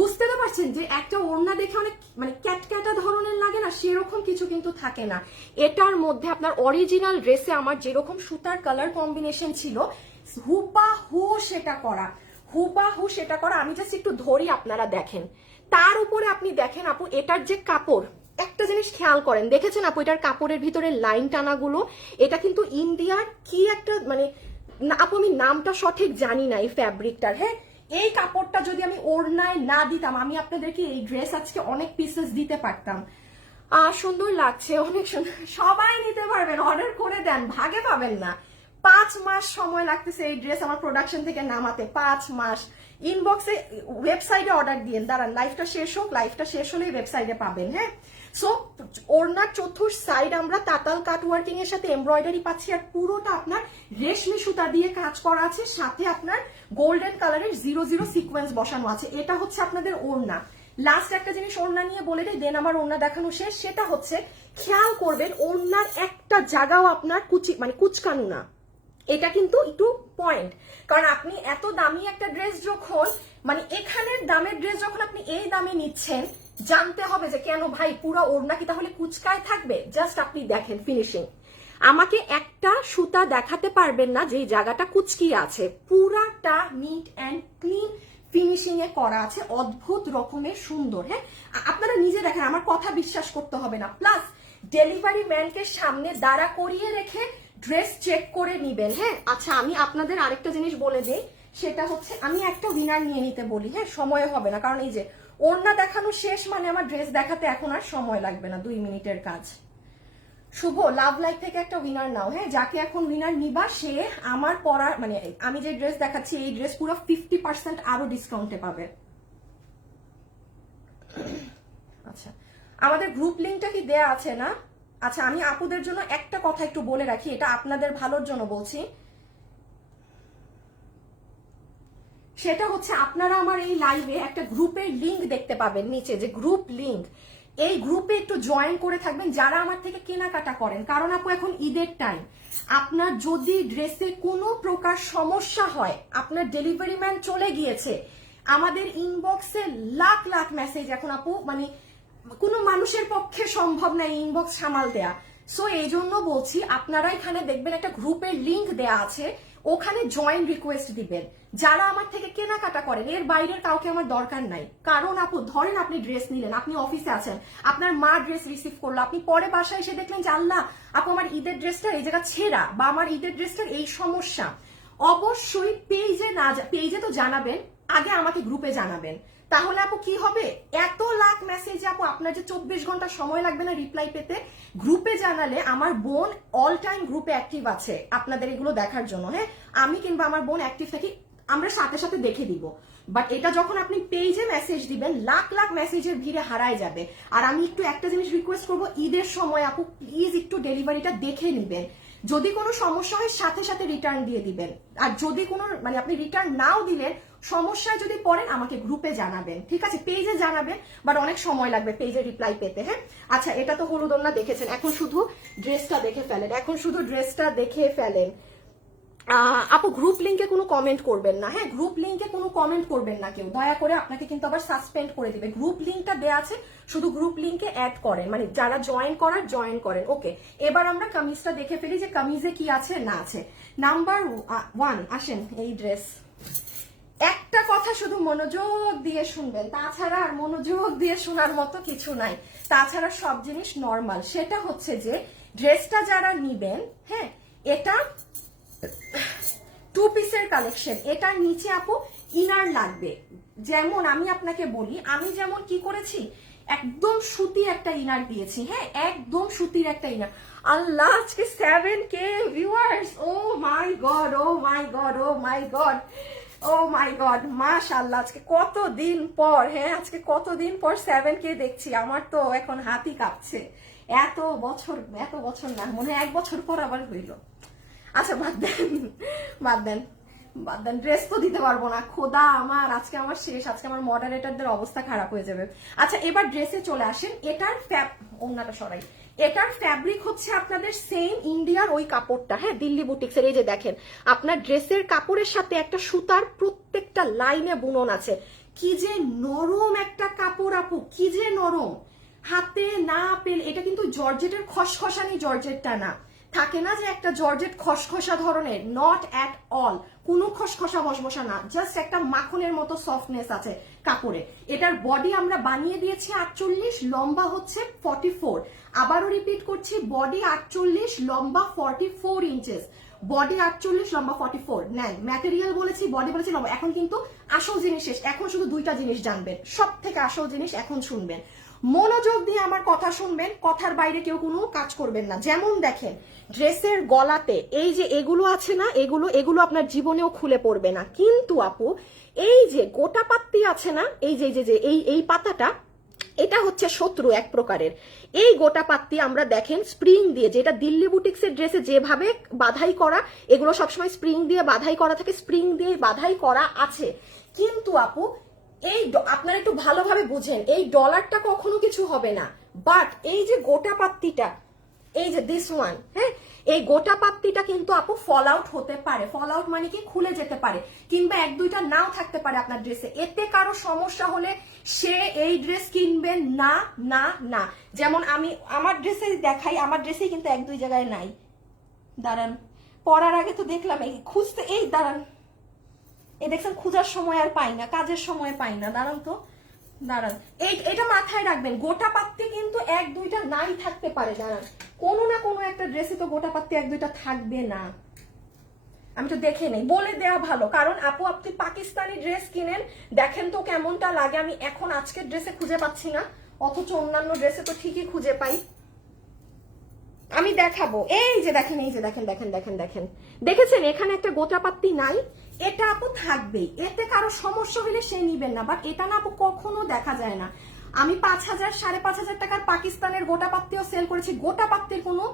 বুঝতে তো পারছেন যে একটা ওড়না দেখে অনেক মানে ক্যাটক্যাটা ধরনের লাগে না, সেরকম কিছু কিন্তু থাকে না। এটার মধ্যে আপনার অরিজিনাল ড্রেসে আমার যেরকম সুতার কালার কম্বিনেশন ছিল হুবাহু সেটা করা, হুবাহু সেটা করা। আমি জাস্ট একটু ধরি আপনারা দেখেন। তার উপরে আপনি দেখেন আপু এটার যে কাপড়, একটা জিনিস খেয়াল করেন, দেখেছেন আপু এটার কাপড়ের ভিতরে লাইন টানাগুলো, এটা কিন্তু ইন্ডিয়ার কি একটা মানে আপু আমি নামটা সঠিক জানি না এই ফ্যাব্রিকটার। হ্যাঁ এই কাপড়টা যদি আমি ওড়নায় না দিতাম, আমি আপনাদেরকে এই ড্রেস আজকে অনেক পিসেস দিতে পারতাম। সুন্দর লাগছে, অনেক সুন্দর, সবাই নিতে পারবেন, অর্ডার করে দেন, ভাগে পাবেন না। 5 মাস সময় লাগতেছে এই ড্রেস আমার প্রোডাকশন থেকে নামাতে, 5 মাস। ইনবক্সে ওয়েবসাইটে অর্ডার দিন, দাঁড়ান লাইফটা শেষ হোক, লাইফটা শেষ হলেই ওয়েবসাইটে পাবেন। হ্যাঁ সো ওড়নার চতুর্থ সাইড আমরা তাতাল কাট ওয়ার্কিং এর সাথে এমব্রয়ডারি পাচ্ছি, আর পুরোটা আপনার রেশমি সুতা দিয়ে কাজ করা আছে, সাথে আপনার গোল্ডেন কালারের 00 সিকোয়েন্স বসানো আছে। এটা হচ্ছে আপনাদের ওড়না। লাস্ট একটা জিনিস ওড়না নিয়ে বলে দিই, দেন আমার ওড়না দেখানো শেষ। সেটা হচ্ছে খেয়াল করবেন ওড়নার একটা জায়গাও আপনার মানে কুচকানো না, এটা কিন্তু একটু পয়েন্ট, কারণ আপনি এত দামি একটা ড্রেস যখন মানে এখানের দামের ড্রেস যখন আপনি এই দামে নিচ্ছেন, জানতে হবে যে কেন ভাই পুরো ওড়না কি তাহলে কুচকায় থাকবে। জাস্ট আপনি দেখেন ফিনিশিং, আমাকে একটা সুতা দেখাতে পারবেন না যে জায়গাটা কুচকিয়ে আছে, পুরাটা নিট অ্যান্ড ক্লিন ফিনিশিং এ করা আছে, অদ্ভুত রকমের সুন্দর। হ্যাঁ আপনারা নিজে দেখেন, আমার কথা বিশ্বাস করতে হবে না। প্লাস ডেলিভারি ম্যানকে সামনে দাঁড়া করিয়ে রেখে ড্রেস চেক করে নিবেন। হ্যাঁ আচ্ছা আমি আপনাদের আরেকটা জিনিস বলে দিই, সেটা হচ্ছে আমি একটা উইনার নিয়ে নিতে বলি। হ্যাঁ সময় হবে না, কারণ এই যে ওড়না দেখানো শেষ মানে আমার ড্রেস দেখাতে এখন আর সময় লাগবে না, 2 মিনিটের কাজ। শুভ লাভ লাইফ থেকে একটা উইনার নাও। হ্যাঁ যাকে এখন উইনার নিবা সে আমার পরার মানে আমি যে ড্রেস দেখাচ্ছি এই ড্রেস পুরো 50% আরো ডিসকাউন্টে পাবে। আচ্ছা আমাদের গ্রুপ লিঙ্কটা কি দেয়া আছে না? আচ্ছা আমি আপুদের জন্য একটা কথা একটু বলে রাখি, এটা আপনাদের ভালোর জন্য বলছি। সেটা হচ্ছে আপনারা আমার এই লাইভে একটা গ্রুপের লিঙ্ক দেখতে পাবেন নিচে, যে গ্রুপ লিঙ্ক, এই গ্রুপে একটু জয়েন করে থাকবেন যারা আমার থেকে কেনাকাটা করেন। কারণ আপু এখন ঈদের টাইম, আপনার যদি ড্রেসে কোনো প্রকার সমস্যা হয়, আপনার ডেলিভারি ম্যান চলে গিয়েছে, আমাদের ইনবক্সে লাখ লাখ মেসেজ এখন আপু, মানে কোনো মানুষের পক্ষে সম্ভব না ইনবক্স সামাল দেয়া। সো এই জন্য বলছি, আপনারা এখানে দেখবেন একটা গ্রুপের লিংক দেয়া আছে, ওখানে জয়েন রিকোয়েস্ট দিবেন। যারা আমার থেকে কেনাকাটা করেন, এর বাইরের কাউকে আমার দরকার নাই। কারণ আপু ধরেন আপনি ড্রেস নিলেন, আপনি অফিসে আছেন, আপনার মা ড্রেস রিসিভ করলো, আপনি পরে বাসায় এসে দেখলেন যে আল্লাহ আপু আমার ঈদের ড্রেসটা এই জায়গা ছেঁড়া, বা আমার ঈদের ড্রেসটার এই সমস্যা, অবশ্যই পেজে তো জানাবেন, আগে আমাকে গ্রুপে জানাবেন। তাহলে আপু কি হবে, এত লাখ মেসেজে আপু আপনার যে 24 ঘন্টা সময় লাগবে না রিপ্লাই পেতে, গ্রুপে জানালে আমার বোন অল টাইম গ্রুপে অ্যাক্টিভ আছে আপনাদের এগুলো দেখার জন্য। হ্যাঁ, আমি কিংবা আমার বোন অ্যাক্টিভ থাকি, আমরা সাথে সাথে দেখে দিব। বাট এটা যখন আপনি পেজে মেসেজ দিবেন, লাখ লাখ মেসেজের ভিড়ে হারায় যাবে। আর আমি একটু একটা জিনিস রিকোয়েস্ট করবো, ঈদের সময় আপু প্লিজ একটু ডেলিভারিটা দেখে নিবেন। যদি কোনো সমস্যা হয় সাথে সাথে রিটার্ন দিয়ে দিবেন। আর যদি কোনো মানে আপনি রিটার্ন নাও দিলেন, সমস্যায় যদি পড়েন আমাকে গ্রুপে জানাবেন, ঠিক আছে? পেজে জানাবেন, বাট অনেক সময় লাগবে পেজে রিপ্লাই পেতে। হ্যাঁ, আচ্ছা এটা তো হলুদ ওড়না দেখেছেন, এখন শুধু ড্রেসটা দেখে ফেলেন। আপু গ্রুপ লিংকে কোনো কমেন্ট করবেন না। হ্যাঁ, গ্রুপ লিংকে কোনো কমেন্ট করবেন না কেউ, দয়া করে, আপনাকে কিন্তু আবার সাসপেন্ড করে দিবে। গ্রুপ লিংকটা দেয়া আছে, শুধু গ্রুপ লিংকে অ্যাড করেন, মানে যারা জয়েন করেন। ওকে, এবার আমরা কামিজটা দেখে ফেলি যে কামিজে কি আছে না আছে। নাম্বার 1 আসেন, এই ড্রেস। একটা কথা শুধু মনোযোগ দিয়ে শুনবেন, তাছাড়া আর মনোযোগ দিয়ে শোনার মতো কিছু নাই। তাছাড়া সব জিনিস নর্মাল। সেটা হচ্ছে যে ড্রেসটা যারা নিবেন, হ্যাঁ, এটা 2 পিসের কালেকশন। এটার নিচে আপু ইনার লাগবে। যেমন আমি আপনাকে বলি, আমি যেমন কি করেছি, একদম সুতি একটা ইনার দিয়েছি। হ্যাঁ, একদম সুতির একটা ইনার। আল্লাহ, আজকে 7K viewers. O my god, O my god, O my god, O my god, মাশাআল্লাহ। আজকে কতদিন পর, হ্যাঁ আজকে কতদিন পর 7K দেখছি। আমার তো এখন হাতই কাঁপছে। এত বছর না, মনে হয় 1 বছর পর আবার হইল। আচ্ছা বাদ দেন, ড্রেস তো দিতে পারবো না, খোদা আমার, আজকে আমার শেষ। আজকে আমার মডারেটরদের অবস্থা খারাপ হয়ে যাবে। আচ্ছা এবার ড্রেসে চলে আসেন। এটার ওড়নাটা সরাই। এটার ফ্যাব্রিক হচ্ছে আপনাদের সেম ইন্ডিয়ার ওই কাপড়টা, হ্যাঁ, দিল্লি বুটিক্সের। এই যে দেখেন, আপনার ড্রেসের কাপড়ের সাথে একটা সুতার প্রত্যেকটা লাইনে বুনন আছে। কি যে নরম একটা কাপড় আপু, কি যে নরম, হাতে না পেলে। এটা কিন্তু জর্জেটের খসখসানি জর্জেটটা না, থাকে না যে একটা জর্জেট খসখসা ধরনের, নট অ্যাট অল, কোনো খসখসা বসবসা না, জাস্ট একটা মাখনের মতো সফটনেস আছে কাপড়ে। এটার বডি আমরা বানিয়ে দিয়েছি 48, লম্বা হচ্ছে 44। আবারও রিপিট করছি, বডি 48, লম্বা 44 ইঞ্চেস। বডি 48, লম্বা 44। নেন, ম্যাটেরিয়াল বলেছি, বডি বলেছি, লম্বা। এখন কিন্তু আসল জিনিস শেষ, এখন শুধু 2টা জিনিস জানবেন, সব থেকে আসল জিনিস এখন শুনবেন। মনোযোগ দিয়ে আমার কথা শুনবেন, কথার বাইরে কেউ কোনো কাজ করবেন না। যেমন দেখেন, ড্রেসের গলাতে এই যে এগুলো আছে না, এগুলো আপনার জীবনেও খুলে পড়বে না। কিন্তু আপু এই যে গোটা পাত্তি আছে না, এই যে এই পাতাটা, এটা হচ্ছে শত্রু এক প্রকারের। এই গোটা পাত্তি আমরা দেখেন স্প্রিং দিয়ে, যেটা দিল্লি বুটিক্সের ড্রেসে যেভাবে বাধাই করা, এগুলো সবসময় স্প্রিং দিয়ে বাধাই করা থাকে, স্প্রিং দিয়ে বাধাই করা আছে। কিন্তু আপু এই আপনারা একটু ভালোভাবে বুঝেন, এই ডলারটা কখনো কিছু হবে না। বাট এই যে গোটা পাত্তিটা, এই যে দিস ওয়ান, হ্যাঁ, এই গোটা পাত্তিটা কিন্তু আপু ফল আউট হতে পারে। ফল আউট মানে কি, খুলে যেতে পারে, কিংবা 1-2টা নাও থাকতে পারে আপনার ড্রেসে। এতে কারো সমস্যা হলে সে এই ড্রেস কিনবেন না, না, না। যেমন আমি আমার ড্রেসে দেখাই, আমার ড্রেসেই কিন্তু 1-2 জায়গায় নাই। দাঁড়ান, পরার আগে তো দেখলাম, এই খুঁজতে, এই দাঁড়ান, এই দেখছেন, খোঁজার সময় আর পাই না, কাজের সময় পাই না। দাঁড়ান, এটা মাথায় রাখবেন, গোটা পাত্তি কিন্তু 1-2টা নাই থাকতে পারে। দাঁড়ান, কোনো না কোনো একটা ড্রেসে তো গোটা পাত্তি 1-2টা থাকবে না। আমি তো দেখে নেই, বলে দেওয়া ভালো। কারণ আপু আপনি পাকিস্তানি ড্রেস কিনেন, দেখেন তো কেমনটা লাগে। আমি এখন আজকের ড্রেসে খুঁজে পাচ্ছি না, অথচ অন্যান্য ড্রেসে তো ঠিকই খুঁজে পাই। আমি দেখাবো, এই যে দেখেন, দেখেন, দেখেছেন এখানে একটা গোটা পাত্তি নাই। এটা আপু থাকবেই, এতে কারো সমস্যা হলে সে নিবেন না। বাট এটা না আপু কখনো দেখা যায় না। আমি 5,000, 5,500 টাকার পাকিস্তানের গোটা পাত্তিও সেল করেছি, গোটা পাত্তির কোনো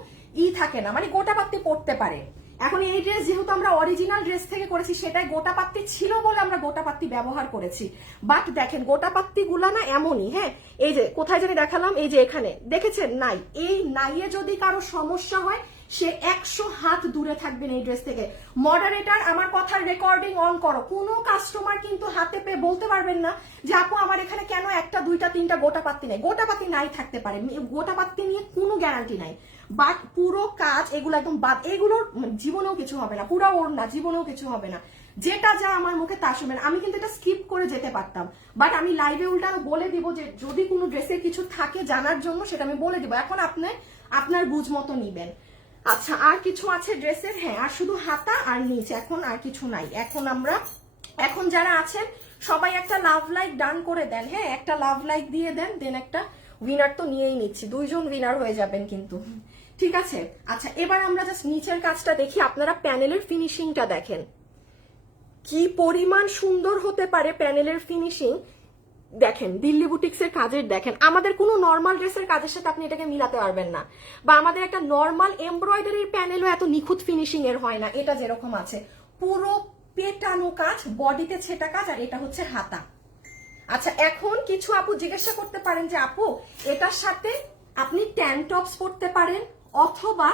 থাকে না, মানে গোটা পাত্তি পড়তে পারে। এখন এই ড্রেস যেহেতু আমরা অরিজিনাল ড্রেস থেকে করেছি, সেটাই গোটা পাত্তি ছিল বলে আমরা গোটা পাত্তি ব্যবহার করেছি। বাট দেখেন গোটা পাত্তি গুলা না এমনই, হ্যাঁ এই যে কোথায় জানি দেখালাম, এই যে এখানে দেখেছেন নাই, এই নাইয়ে যদি কারো সমস্যা হয় সে 100 হাত দূরে থাকবেন এই ড্রেস থেকে। মডারেটর আমার কথার রেকর্ডিং অন করো, কোনো কাস্টমার কিন্তু হাতে পেয়ে বলতে পারবেন না যে আপু আমার এখানে কেন একটা দুইটা তিনটা গোটা পাত্তি নেই। গোটা পাত্তি নাই থাকতে পারে, গোটা পাত্তি নিয়ে কোনো গ্যারান্টি নাই, বাট পুরো কাজ এগুলো একদম বাদ, এগুলোর জীবনেও কিছু হবে না, পুরো ওড়না জীবনেও কিছু হবে না। যেটা যা আমার মুখে তা শুনবেন। আমি কিন্তু এটা স্কিপ করে যেতে পারতাম, বাট আমি লাইভে উল্টা বলে দিব যে যদি কোনো ড্রেসে কিছু থাকে জানার জন্য সেটা আমি বলে দিব। এখন আপনি আপনার বুঝ মতো নিবেন। আচ্ছা আর কিছু আছে ড্রেসের, হ্যাঁ আর শুধু হাতা আর নিচ, এখন আর কিছু নাই। এখন যারা আছেন সবাই একটা লাভ লাইক ডান করে দেন, হ্যাঁ একটা লাভ লাইক দিয়ে দেন, দেন একটা উইনার তো নিয়েই নিচ্ছি, 2 জন উইনার হয়ে যাবেন কিন্তু, ঠিক আছে। আচ্ছা এবার আমরা জাস্ট নিচের কাজটা দেখি, আপনারা প্যানেলের ফিনিশিংটা দেখেন কি পরিমাণ সুন্দর হতে পারে প্যানেলের ফিনিশিং। দেখেন দিল্লি বুটিক্সের কাজের দেখেন, আমাদের কোনো নর্মাল ড্রেসের কাজের সাথে আপনি এটাকে মিলাতে পারবেন না, বা আমাদের একটা নর্মাল এমব্রয়ডারির প্যানেলও এত নিখুঁত ফিনিশিং এর হয় না। এটা যেরকম আছে পুরো পেটানো কাজ, বডিতে ছেটা কাজ, আর এটা হচ্ছে হাতা। আচ্ছা এখন কিছু আপু জিজ্ঞাসা করতে পারেন যে আপু এটার সাথে আপনি ট্যান টপস পরতে পারেন, অথবা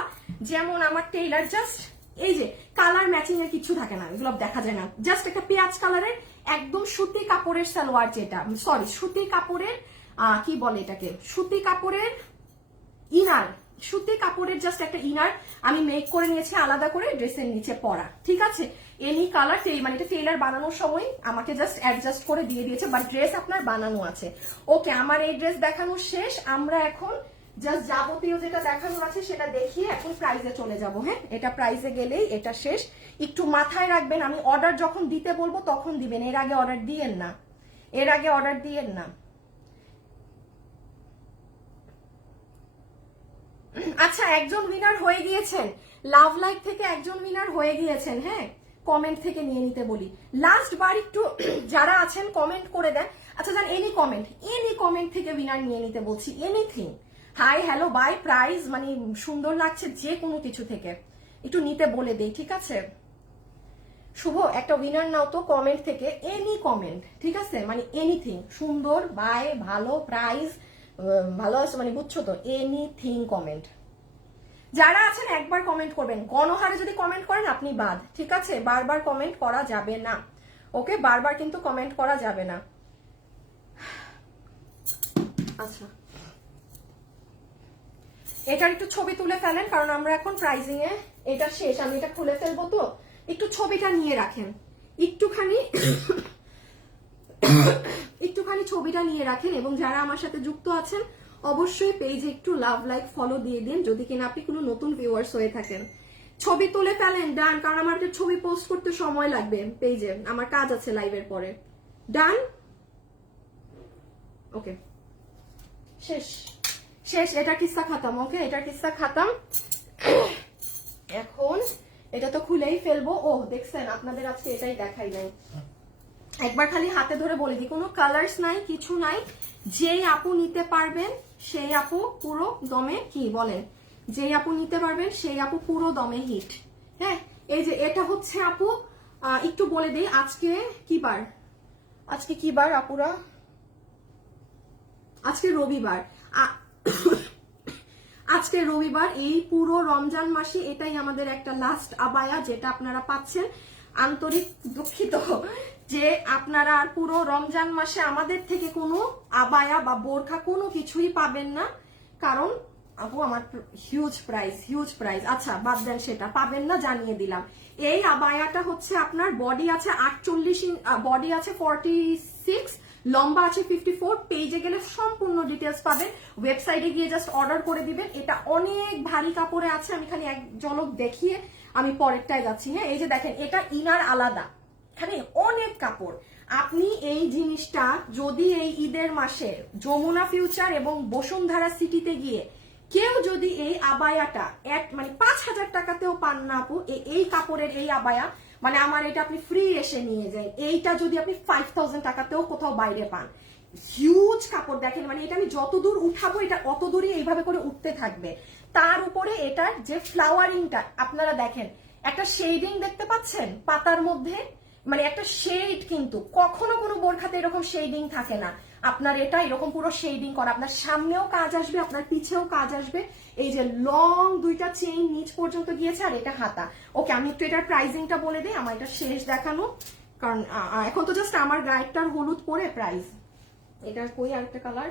যেমন আমার টেইলার জাস্ট এই যে কালার ম্যাচিং এর কিছু থাকে না, এগুলো দেখা যায় না, জাস্ট একটা পেঁয়াজ কালারের একদম সুতি কাপড়ের সালোয়ার, যেটা সরি সুতি কাপড়ের কি বলে এটাকে, সুতি কাপড়ের ইনার, সুতি কাপড়ের জাস্ট একটা ইনার আমি মেক করে নিয়েছি আলাদা করে ড্রেসের নিচে পরা, ঠিক আছে। এনি কালার মানে এটা টেইলার বানানোর সময় আমাকে জাস্ট অ্যাডজাস্ট করে দিয়ে দিয়েছে, বাট ড্রেস আপনার বানানো আছে। ওকে আমার এই ড্রেস দেখানো শেষ, আমরা এখন জাস্ট যাবতীয় যেটা দেখানোর আছে সেটা দেখিয়ে এখন প্রাইজে চলে যাব। হ্যাঁ এটা প্রাইজে গেলেই এটা শেষ, একটু মাথায় রাখবেন আমি অর্ডার যখন দিতে বলবো তখন দিবেন, এর আগে অর্ডার দিয়েন না, এর আগে অর্ডার দিয়েন না। আচ্ছা একজন উইনার হয়ে গিয়েছেন, লাভ লাইক থেকে একজন উইনার হয়ে গিয়েছেন, হ্যাঁ কমেন্ট থেকে নিয়ে নিতে বলি লাস্ট বার একটু যারা আছেন কমেন্ট করে দেন। আচ্ছা জান এনি কমেন্ট থেকে উইনার নিয়ে নিতে বলছি, anything, hi hello bye prize মানে সুন্দর লাগছে যে কোনো কিছু থেকে একটু নিতে বলে দেই, ঠিক আছে। শুভ একটা উইনার নাও তো কমেন্ট থেকে, এনি কমেন্ট, ঠিক আছে মানে এনিথিং, সুন্দর বাই ভালো প্রাইজ ভালো আছে মানে বুঝছো তো, এনিথিং কমেন্ট। যারা আছেন একবার কমেন্ট করবেন, গণহারে যদি কমেন্ট করেন আপনি বাদ, ঠিক আছে বারবার কমেন্ট করা যাবে না, ওকে বারবার কিন্তু কমেন্ট করা যাবে না। আচ্ছা এটার একটু ছবি তুলে ফেলেন, কারণ আমরা এখন প্রাইজিং এ এটা শেষ, আমি এটা খুলে ফেলবো তো একটু ছবিটা নিয়ে রাখেন, একটুখানি ছবিটা নিয়ে রাখেন। এবং যারা আমার সাথে যুক্ত আছেন অবশ্যই পেজে একটু লাভ লাইক ফলো দিয়ে দিন যদি কিনা আপনি কোনো নতুন ভিউয়ার্স হয়ে থাকেন। ছবি তুলে ফেলেন ডান, কারণ আমার ছবি পোস্ট করতে সময় লাগবে পেজে, আমার কাজ আছে লাইভের পরে। ডান ওকে শেষ শেষ, এটা কিস্সা খাতাম, ওকে এটা কিস্সা খাতাম। এখন এটা তো খুলেই ফেলবো। ও দেখছেন আপনাদের আজকে এটাই দেখাই নাই, একবার খালি হাতে ধরে বলে দিই কোনো কালার্স নাই কিছু নাই, যেই আপু নিতে পারবেন সেই আপু পুরো দমে কি বলেন, যেই আপু নিতে পারবেন সেই আপু পুরো দমে হিট। হ্যাঁ এই যে এটা হচ্ছে আপু একটু বলে দিই আজকে কি বার, আজকে কি বার আপুরা, আজকে রবিবার, আজকে রবিবার, এই পুরো রমজান মাসে এটাই আমাদের একটা লাস্ট আবায়া যেটা আপনারা পাচ্ছেন। আন্তরিক দুঃখিত যে আপনারা আর পুরো রমজান মাসে আমাদের থেকে কোনো আবায়া বা বোরখা কোনো কিছুই পাবেন না, কারণ আপু আমার হিউজ প্রাইস। আচ্ছা বাদ দেন সেটা পাবেন না, জানিয়ে দিলাম। এই আবায়াটা হচ্ছে আপনার বডি আছে 48, বডি আছে 46, লম্বা আছে 54, পেজে গেলে সম্পূর্ণ ডিটেলস পাবেন, ওয়েবসাইটে গিয়ে জাস্ট অর্ডার করে দিবেন। এটা অনেক ভারী কাপড়ে আছে, আমি খালি এক ঝলক দেখিয়ে আমি পরেরটায় যাচ্ছি। হ্যাঁ এই যে দেখেন এটা ইনার আলাদা, এখানে অনেক কাপড়। আপনি এই জিনিসটা যদি এই ঈদের মাসে যমুনা ফিউচার এবং বসুন্ধরা সিটিতে গিয়ে কেউ যদি এই আবায়াটা মানে 5,000 টাকাতেও পান না আপু, এই কাপড়ের এই আবায়া মানে আমার এটা আপনি ফ্রি এসে নিয়ে যান, এইটা যদি আপনি 5,000 টাকাতেও কোথাও বাইরে পান। হিউজ কাপড় দেখেন, মানে এটা আমি যত দূর উঠাবো এটা অত দূরই এইভাবে করে উঠতে থাকবে। তার উপরে এটার যে ফ্লাওয়ারিংটা আপনারা দেখেন, একটা শেডিং দেখতে পাচ্ছেন পাতার মধ্যে, মানে একটা শেড, কিন্তু কখনো কোনো বোরখাতে এরকম শেডিং থাকে না। আপনার এটা এরকম পুরো শেডিং করা, আপনার সামনেও কাজ আসবে, আপনার পিছেও কাজ আসবে। এই যে লং দুইটা চেইন নিচ পর্যন্ত গিয়েছে, আর এটা হাতা। ওকে, আমি একটু এটার প্রাইসিংটা বলে দিই, আমার এটা শেষ দেখানো, কারণ এখন তো জাস্ট আমার গায়েরটার হলুদ পরে প্রাইস। এটার কই আরেকটা কালার,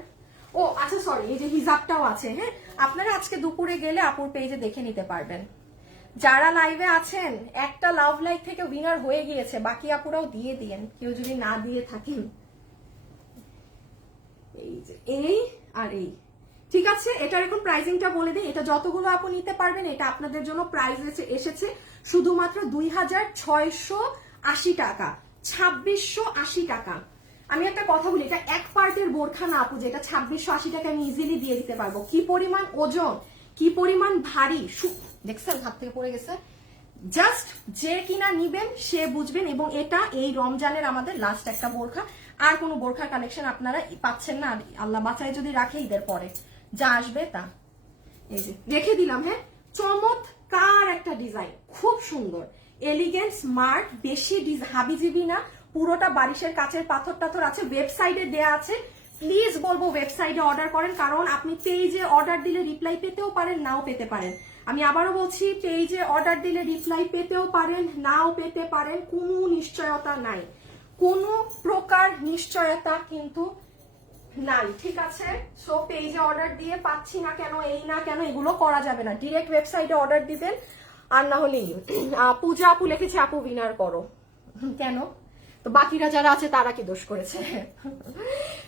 ও আচ্ছা সরি, এই যে হিজাবটাও আছে। হ্যাঁ, আপনারা আজকে দুপুরে গেলে আপুর পেজে দেখে নিতে পারবেন। যারা লাইভে আছেন, একটা লাভ লাইক থেকে উইনার হয়ে গিয়েছে, বাকি আপুরাও দিয়ে দিয়েন কেউ যদি না দিয়ে থাকেন। এই যে এই আর এই, ঠিক আছে। এটার এখন প্রাইসিংটা বলে দিই। এটা যতগুলো আপু নিতে পারবেন, এটা আপনাদের জন্য প্রাইস এসেছে শুধুমাত্র 2680 টাকা, 2680 টাকা। আমি একটা কথা বলি, এটা এক পার্টের বোরখা না আপু, যেটা 2680 টাকা আমি ইজিলি দিয়ে দিতে পারবো। কি পরিমাণ ওজন, কি পরিমাণ ভারী, দেখছেন হাত থেকে পড়ে গেছে। জাস্ট যে কিনা নিবেন সে বুঝবেন। এবং এটা এই রমজানের আমাদের লাস্ট একটা বোরখা, আর কোনো বোরখার কালেকশন আপনারা পাচ্ছেন না, আল্লাহ বাঁচায় যদি রাখে ঈদের পরে যা আসবে তা। এই যে রেখে দিলাম। হ্যাঁ, চমৎকার একটা ডিজাইন, খুব সুন্দর, এলিগেন্ট, স্মার্ট, বেশি হাবিজিবি না, পুরোটা বারিশের কাচের পাথর টাথর আছে, ওয়েবসাইটে দেয়া আছে। প্লিজ বলবো ওয়েবসাইটে অর্ডার করেন, কারণ আপনি পেজে অর্ডার দিলে রিপ্লাই পেতেও পারেন, নাও পেতে পারেন। আমি আবারও বলছি, পেজে অর্ডার দিলে রিপ্লাই পেতেও পারেন, নাও পেতে পারেন, কোনো নিশ্চয়তা নাই, কোনো প্রকার নিশ্চয়তা কিন্তু নাই, ঠিক আছে। সো পেজে অর্ডার দিয়ে পাচ্ছি না কেন, এই না কেন, এগুলো করা যাবে না। ডিরেক্ট ওয়েবসাইটে অর্ডার দিবেন, আর না হলে পূজা আপু লিখেছে আপু উইনার করো, কেন? তো বাকিরা যারা আছে তারা কি দোষ করেছে?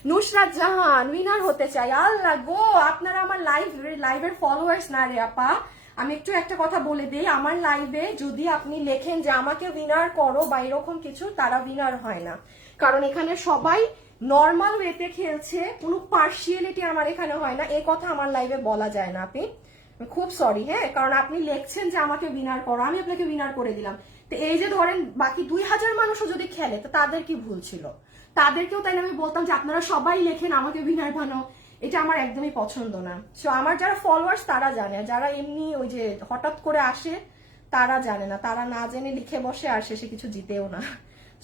নুসরাত জাহান উইনার হতে চাই, আল্লাহ গো, আপনারা আমার লাইভের ফলোয়ার্স না রে আপা। আমি একটু একটা কথা বলে দিই, আমার লাইভে যদি আপনি লেখেন যে আমাকে উইনার করো বা এরকম কিছু, তারা উইনার হয় না, কারণ এখানে সবাই নর্মাল ওয়েতে খেলছে, কোনো পার্সিয়ালিটি আমার এখানে হয় না। এই কথা আমার লাইভে বলা যায় না আপনি, খুব সরি। হ্যাঁ, কারণ আপনি লিখছেন যে আমাকে উইনার করো, আমি আপনাকে উইনার করে দিলাম। তো এই যে ধরেন বাকি 2000 মানুষও যদি খেলে, তো তাদের কি ভুল ছিল? তাদেরকেও তাই আমি বলতাম যে আপনারা সবাই লেখেন আমাকে উইনার বানাও, এটা আমার একদমই পছন্দ না। সো আমার যারা ফলোয়ার্স তারা জানে, যারা এমনি ওই যে হঠাৎ করে আসে তারা জানে না, তারা না জেনে লিখে বসে আর শেষে কিছু জিতেও না।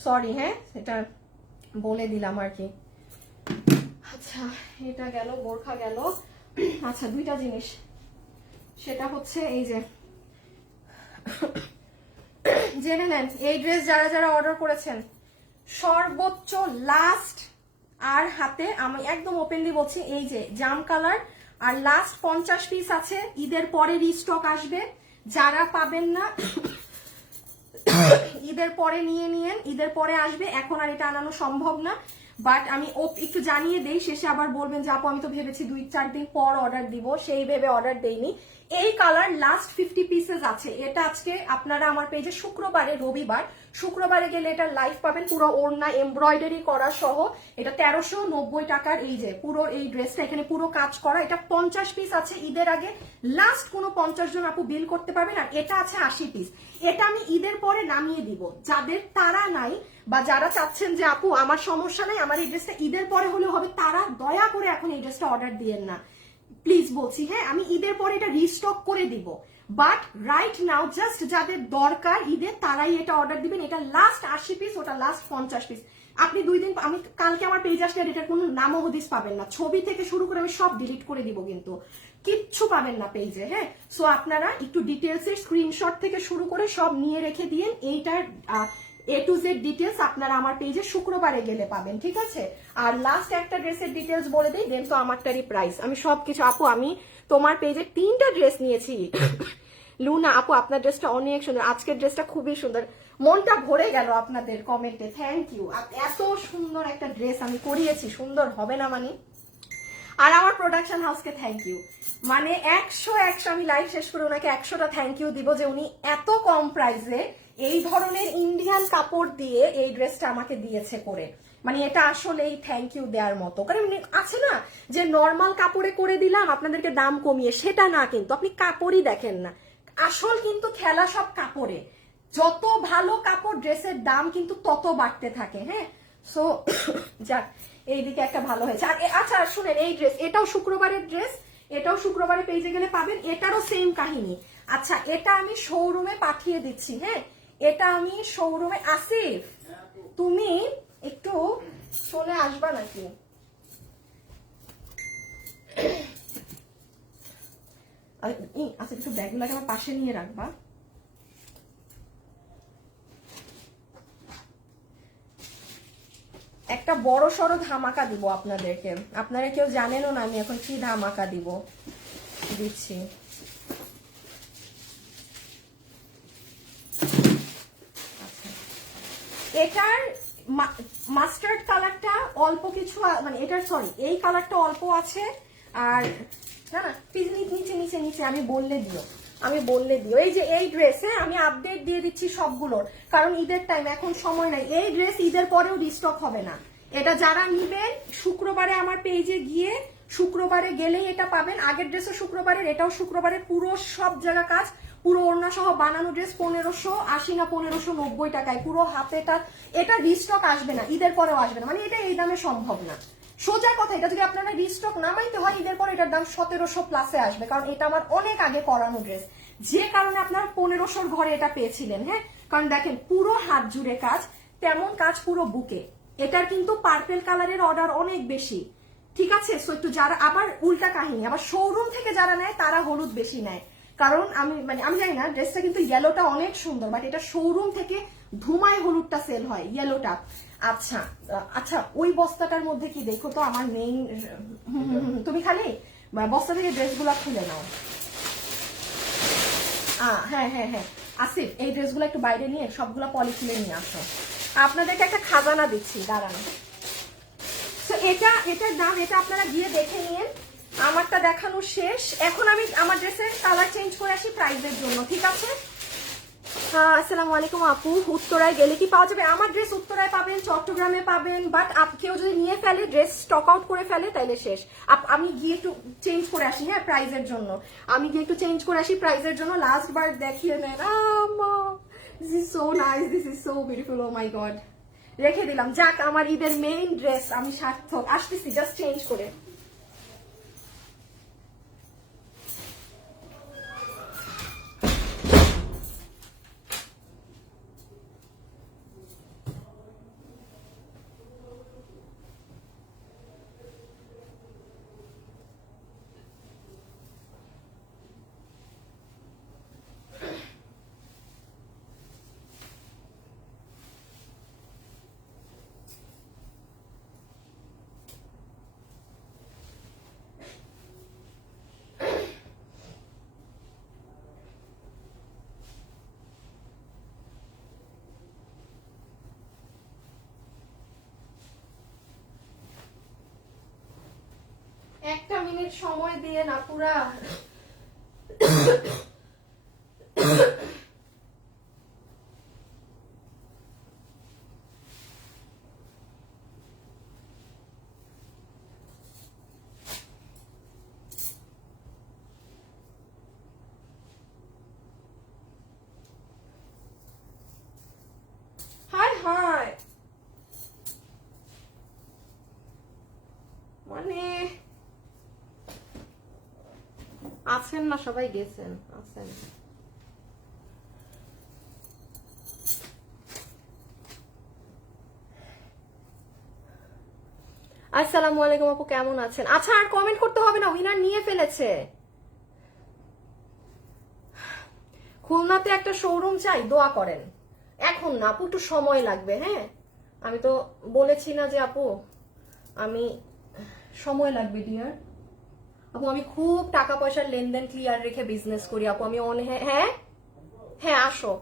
সরি, হ্যাঁ, এটা বলে দিলাম আর কি। আচ্ছা, এটা গেল, বোরখা গেল। আচ্ছা, দুইটা জিনিস, সেটা হচ্ছে এই যে জেনে নেন, এই ড্রেস যারা যারা অর্ডার করেছেন, সর্বোচ্চ লাস্ট আর হাতে আমি একদম ওপেনলি বলছি, এই যে জাম কালার আর লাস্ট 50 পিস আছে, ঈদের পরে রিস্টক আসবে। যারা পাবেন না ঈদের পরে নিয়ে নিয়েন, ঈদের পরে আসবে, এখন আর এটা আনানো সম্ভব না। বাট আমি একটু জানিয়ে দেই, শেষে আবার বলবেন যে আপু আমি তো ভেবেছি 2-4 দিন পর অর্ডার দিব, সেই ভেবে অর্ডার দেইনি। এই কালার লাস্ট 50 পিসেস আছে। এটা আজকে আপনারা আমার পেজে শুক্রবারে, রবিবার শুক্রবারে গেলে এটা লাইভ পাবেন, পুরো ওড়না এমব্রয়ডারি করা সহ। এটা 1390 টাকার। এই যে পুরো এই ড্রেসটা এখানে পুরো কাজ করা, এটা 50 পিস আছে ঈদের আগে, লাস্ট কোনো 50 জন আপু বিল করতে পারবেন। আর এটা আছে 80 পিস, এটা আমি ঈদের পরে নামিয়ে দিব। যাদের তারা নাই বা যারা চাচ্ছেন যে আপু আমার সমস্যা নাই, আমার এই ড্রেসটা ঈদের পরে হলেও হবে, তারা দয়া করে এখন এই ড্রেসটা অর্ডার দিয়েন না, প্লিজ বলছি। হ্যাঁ, আমি ঈদের পরে এটা রিস্টক করে দিব, বাট রাইট নাও জাস্ট যাদের দরকার ঈদের তারাই এটা অর্ডার দিবেন। এটা লাস্ট 80 পিস, ওটা লাস্ট 50 পিস। আপনি 2 দিন, আমি কালকে আমার পেজ আসলে এটার কোনো নাম হদিস পাবেন না, ছবি থেকে শুরু করে আমি সব ডিলিট করে দিব, কিন্তু কিচ্ছু পাবেন না পেজে। হ্যাঁ, সো আপনারা একটু ডিটেলসের স্ক্রিনশট থেকে শুরু করে সব নিয়ে রেখে দিন। এইটার A to Z ডিটেলস আপনারা আমার পেজে শুক্রবারে গেলে পাবেন, ঠিক আছে। আর লাস্ট একটা ড্রেসের ডিটেলস বলে দিই, দেন তো আমারটারই প্রাইস। আমি সবকিছু, আপু আমি তোমার পেজে 3টা ড্রেস নিয়েছি। লুনা আপু আপনার ড্রেসটা অনেক সুন্দর, আজকের ড্রেসটা খুবই সুন্দর, মনটা ভরে গেল আপনাদের কমেন্টে, থ্যাংক ইউ। এত সুন্দর একটা ড্রেস আমি করিয়েছি, সুন্দর হবে না মানে। আর আমার প্রোডাকশন হাউসকে থ্যাংক ইউ, মানে 100 আমি লাইভ শেষ করে ওনাকে 100টা থ্যাংক ইউ দিব যে উনি এত কম প্রাইসে এই ধরনের ইন্ডিয়ান কাপড় দিয়ে এই ড্রেসটা আমাকে দিয়েছে করে। মানে এটা আসলেই থ্যাংক ইউ দেওয়ার মতো। কারণ আছে না যে নর্মাল কাপড়ে করে দিলাম আপনাদেরকে দাম কমিয়ে, সেটা না, কিন্তু আপনি কাপড়ই দেখেন না, আসল কিন্তু খেলা সব কাপড়ে। যত ভালো কাপড় ড্রেসের দাম কিন্তু তত বাড়তে থাকে। হ্যাঁ, সো যাক, এইদিকে একটা ভালো হয়েছে। আর আচ্ছা শুনেন, এই ড্রেস এটাও শুক্রবারের ড্রেস, এটাও শুক্রবারে পেজে গেলে পাবেন, এটারও সেম কাহিনী। আচ্ছা, এটা আমি শোরুমে পাঠিয়ে দিচ্ছি। হ্যাঁ, এটা আমি শোরুমে। আসিফ, তুমি একটু চলে আসবা নাকি? আচ্ছা, একটু ব্যাগগুলোকে আমার পাশে নিয়ে রাখবা। একটা বড় সড়ো ধামাকা দিব আপনাদেরকে, আপনারা কেউ জানেনও না আমি এখন কি ধামাকা দিচ্ছি। এটার মাস্টার্ড কালারটা অল্প কিছু, মানে এটার সরি এই কালারটা অল্প আছে। আর না না প্লিজ, নিচে নিচে নিচে আমি বললে দিও। এই যে এই ড্রেসে আমি আপডেট দিয়ে দিচ্ছি সবগুলোর, কারণ ঈদের টাইম, এখন সময় নাই। এই ড্রেস ঈদের পরেও রিস্টক হবে না। এটা যারা নিবেন শুক্রবারে আমার পেজে গিয়ে, শুক্রবারে গেলেই এটা পাবেন। আগের ড্রেসও শুক্রবারের, এটাও শুক্রবারের। পুরো সব জায়গা কাজ, পুরো ওড়না সহ বানানো ড্রেস 1580 না 1590 টাকায় পুরো হাতেটা। এটা রিস্টক আসবে না, ঈদের পরেও আসবে না, মানে এটা এই দামে সম্ভব না। সোজা কথা, এটা যদি আপনারা রিস্টক নামাইতে হয় ঈদের পরে এটার দাম 1700 প্লাসে আসবে, কারণ এটা আমার অনেক আগে করানো ড্রেস, যে কারণে আপনারা 1500 ঘরে এটা পেয়েছিলেন। হ্যাঁ, কারণ দেখেন পুরো হাত জুড়ে কাজ, তেমন কাজ পুরো বুকে। এটার কিন্তু পার্পেল কালারের অর্ডার অনেক বেশি, ঠিক আছে? সো একটু যারা আবার উল্টা কাহিনী, আবার শোরুম থেকে যারা নেয় তারা হলুদ বেশি নেয়, কারণ আমি জানি না, ড্রেসটা কিন্তু ইয়েলোটা অনেক সুন্দর, বাট এটা শোরুম থেকে ধুমায় হলুদটা সেল হয়, ইয়েলোটা। আচ্ছা আচ্ছা, ওই বস্তাটার মধ্যে কি দেখো তো আমার মেইন। তুমি খালি বস্তা থেকে ড্রেসগুলো খুলে নাও। হ্যাঁ হ্যাঁ হ্যাঁ, আসিফ এই ড্রেসগুলো একটু বাইরে নিয়ে সবগুলো পলি খুলে নিয়ে আসো। আপনাদেরকে একটা খাজানা দিচ্ছি, দাঁড়ান। তো এটার দাম, এটা আপনারা গিয়ে দেখে নিন। আমারটা দেখানো শেষ, এখন আমি আমার ড্রেসের কালার চেঞ্জ করে আসি প্রাইসের জন্য, ঠিক আছে? হ্যাঁ, আসসালামু আলাইকুম আপু। উত্তরায় গেলে কি পাওয়া যাবে? আমার ড্রেস উত্তরায় পাবেন, চট্টগ্রামে পাবেন, বাট কেউ যদি নিয়ে ফেলে, ড্রেস স্টক আউট করে ফেলে, তাইলে শেষ। আমি গিয়ে একটু চেঞ্জ করে আসি, হ্যাঁ প্রাইজের জন্য। আমি গিয়ে একটু চেঞ্জ করে আসি প্রাইজের জন্য। লাস্ট বার দেখিয়ে নেন। This is so nice, this is so beautiful, oh my God. রেখে দিলাম। যাক, আমার ঈদের মেইন ড্রেস আমি সার্থক। আসতেছি জাস্ট চেঞ্জ করে। একটা মিনিট সময় দিয়ে না পুরা। হায় হায়, মানে আছেন না, সবাই গেছেন, আছেন। আসসালামু আলাইকুম আপু, কেমন আছেন? আচ্ছা, আর কমেন্ট করতে হবে না, উইনার নিয়ে ফেলেছে। খুলনাতে একটা শোরুম চাই, দোয়া করেন। এখন না আপু, একটু সময় লাগবে। হ্যাঁ, আমি তো বলেছি না যে আপু, আমি সময় লাগবে ডিয়ার। আপু আমি খুব টাকা পয়সার লেনদেন ক্লিয়ার রেখে বিজনেস করি আপু, আমি হ্যাঁ হ্যাঁ আসো,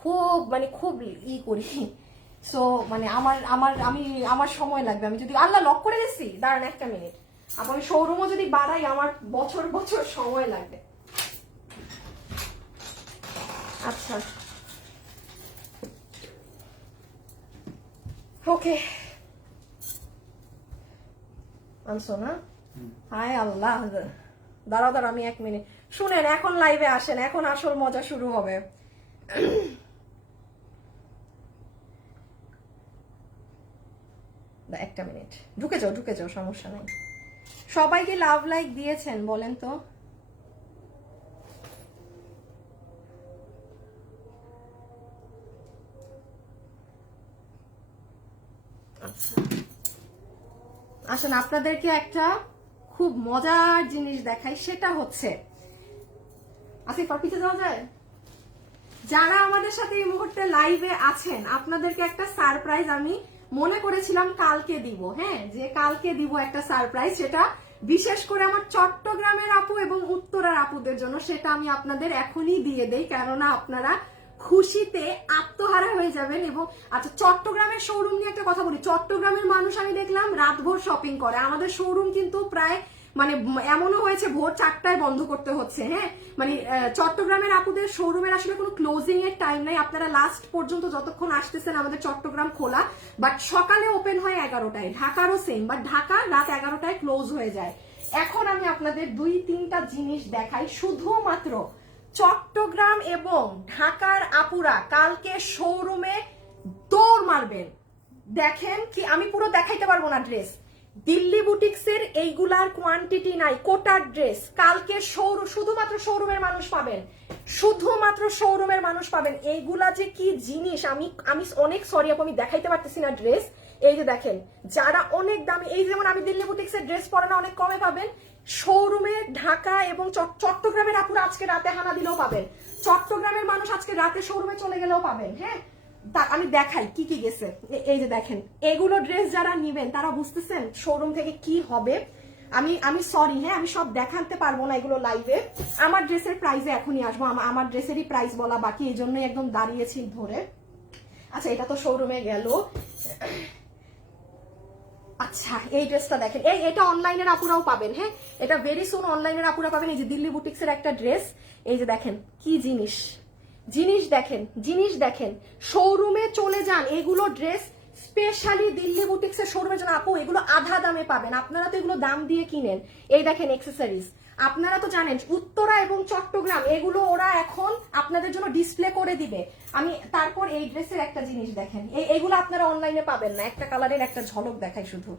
খুব মানে খুব করি। সো মানে আমার সময় লাগবে। আমি যদি আল্লাহ লক করে গেছি, দাঁড়ান একটা মিনিট আপু, আমি শোরুমও যদি বাড়াই আমার বছর বছর সময় লাগবে। আচ্ছা ওকে, আনছো না? হায় আল্লাহ, দাঁড়াও আমি 1 মিনিট। শুনেন, এখন লাইভে আসেন, এখন আসল মজা শুরু হবে। একটা মিনিট, ঢুকে যাও, সমস্যা নাই। সবাইকে লাভ লাইক দিয়েছেন বলেন তো? আচ্ছা আসেন আপনাদেরকে একটা খুব মজার জিনিস দেখাই, সেটা হচ্ছে আসিফ আর পিছে যাওয়া যায়। যারা আমাদের সাথে এই মুহূর্তে লাইভে আছেন আপনাদেরকে একটা সারপ্রাইজ আমি মনে করেছিলাম কালকে দিব, হ্যাঁ যে কালকে দিব একটা সারপ্রাইজ, সেটা বিশেষ করে আমার চট্টগ্রামের আপু এবং উত্তরার আপুদের জন্য, সেটা আমি আপনাদের এখনই দিয়ে দেই, কেননা আপনারা খুশিতে আত্মহারা হয়ে যাবেন। এবং আচ্ছা চট্টগ্রামের শোরুম নিয়ে একটা কথা বলি, চট্টগ্রামের মানুষ আমি দেখলাম রাতভর শপিং করে, আমাদের শোরুম কিন্তু প্রায় মানে এমনও হয়েছে ভোর 4টায় বন্ধ করতে হচ্ছে, হ্যাঁ মানে চট্টগ্রামের আপুদের শোরুমের আসলে কোনো ক্লোজিং এর টাইম নাই, আপনারা লাস্ট পর্যন্ত যতক্ষণ আসতেছেন আমাদের চট্টগ্রাম খোলা, বাট সকালে ওপেন হয় 11টায়, ঢাকারও সেম, বাট ঢাকা রাত 11টায় ক্লোজ হয়ে যায়। এখন আমি আপনাদের 2-3টা জিনিস দেখাই, শুধুমাত্র চট্টগ্রাম এবং ঢাকার আপুরা কালকে শোরুমে দৌড় মারবেন। দেখেন কি আমি পুরো দেখাইতে পারবো না ড্রেস, দিল্লি বুটিক্সের এইগুলার কোয়ান্টিটি নাই, কোটার ড্রেস কালকে শুধুমাত্র শোরুমের মানুষ পাবেন, শুধুমাত্র শোরুমের মানুষ পাবেন। এইগুলা যে কি জিনিস আমি অনেক সরি আপু আমি দেখাইতে পারতেছি না ড্রেস। এই যে দেখেন যারা অনেক দামি, এই যেমন আমি দিল্লি বুটিক্সের ড্রেস পরে না অনেক কমে পাবেন, শোরুমে ঢাকা এবং চট্টগ্রামের আপুরা আজকে রাতে হানা দিলেও পাবেন, চট্টগ্রামের মানুষ আজকে রাতে শোরুমে চলে গেলেও পাবেন। হ্যাঁ আমি দেখাই কি কি গেছে, এই যে দেখেন এগুলো ড্রেস যারা নিবেন তারা বুঝতেছেন শোরুম থেকে কি হবে। আমি সরি হ্যাঁ আমি সব দেখাতে পারবো না এগুলো লাইভে, আমার ড্রেসের প্রাইসে এখনই আসবো, আমার ড্রেসেরই প্রাইস বলা বাকি, এই জন্যই একদম দাঁড়িয়েছি ধরে। আচ্ছা এটা তো শোরুমে গেল। আচ্ছা এই ড্রেসটা দেখেন, এটা অনলাইনের আপুরাও পাবেন, হ্যাঁ এটা ভেরি সুন অনলাইনের আপুরা পাবেন। এই যে দিল্লি বুটিক্সের একটা ড্রেস, এই যে দেখেন কি জিনিস, জিনিস দেখেন শোরুমে চলে যান, এগুলো ড্রেস স্পেশালি দিল্লি বুটিক্সের শোরুমে যান আপু, এগুলো আধা দামে পাবেন, আপনারা তো এগুলো দাম দিয়ে কিনেন। এই দেখেন অ্যাকসেসরিজ, আপনারা তো জানেন উত্তরা এবং চট্টগ্রাম এগুলো ওরা এখন আপনাদের জন্য ডিসপ্লে করে দিবে। আমি তারপর এই ড্রেসের একটা জিনিস দেখেন, এইগুলো আপনারা অনলাইনে পাবেন না, একটা কালারের একটা ঝলক দেখাই শুধু,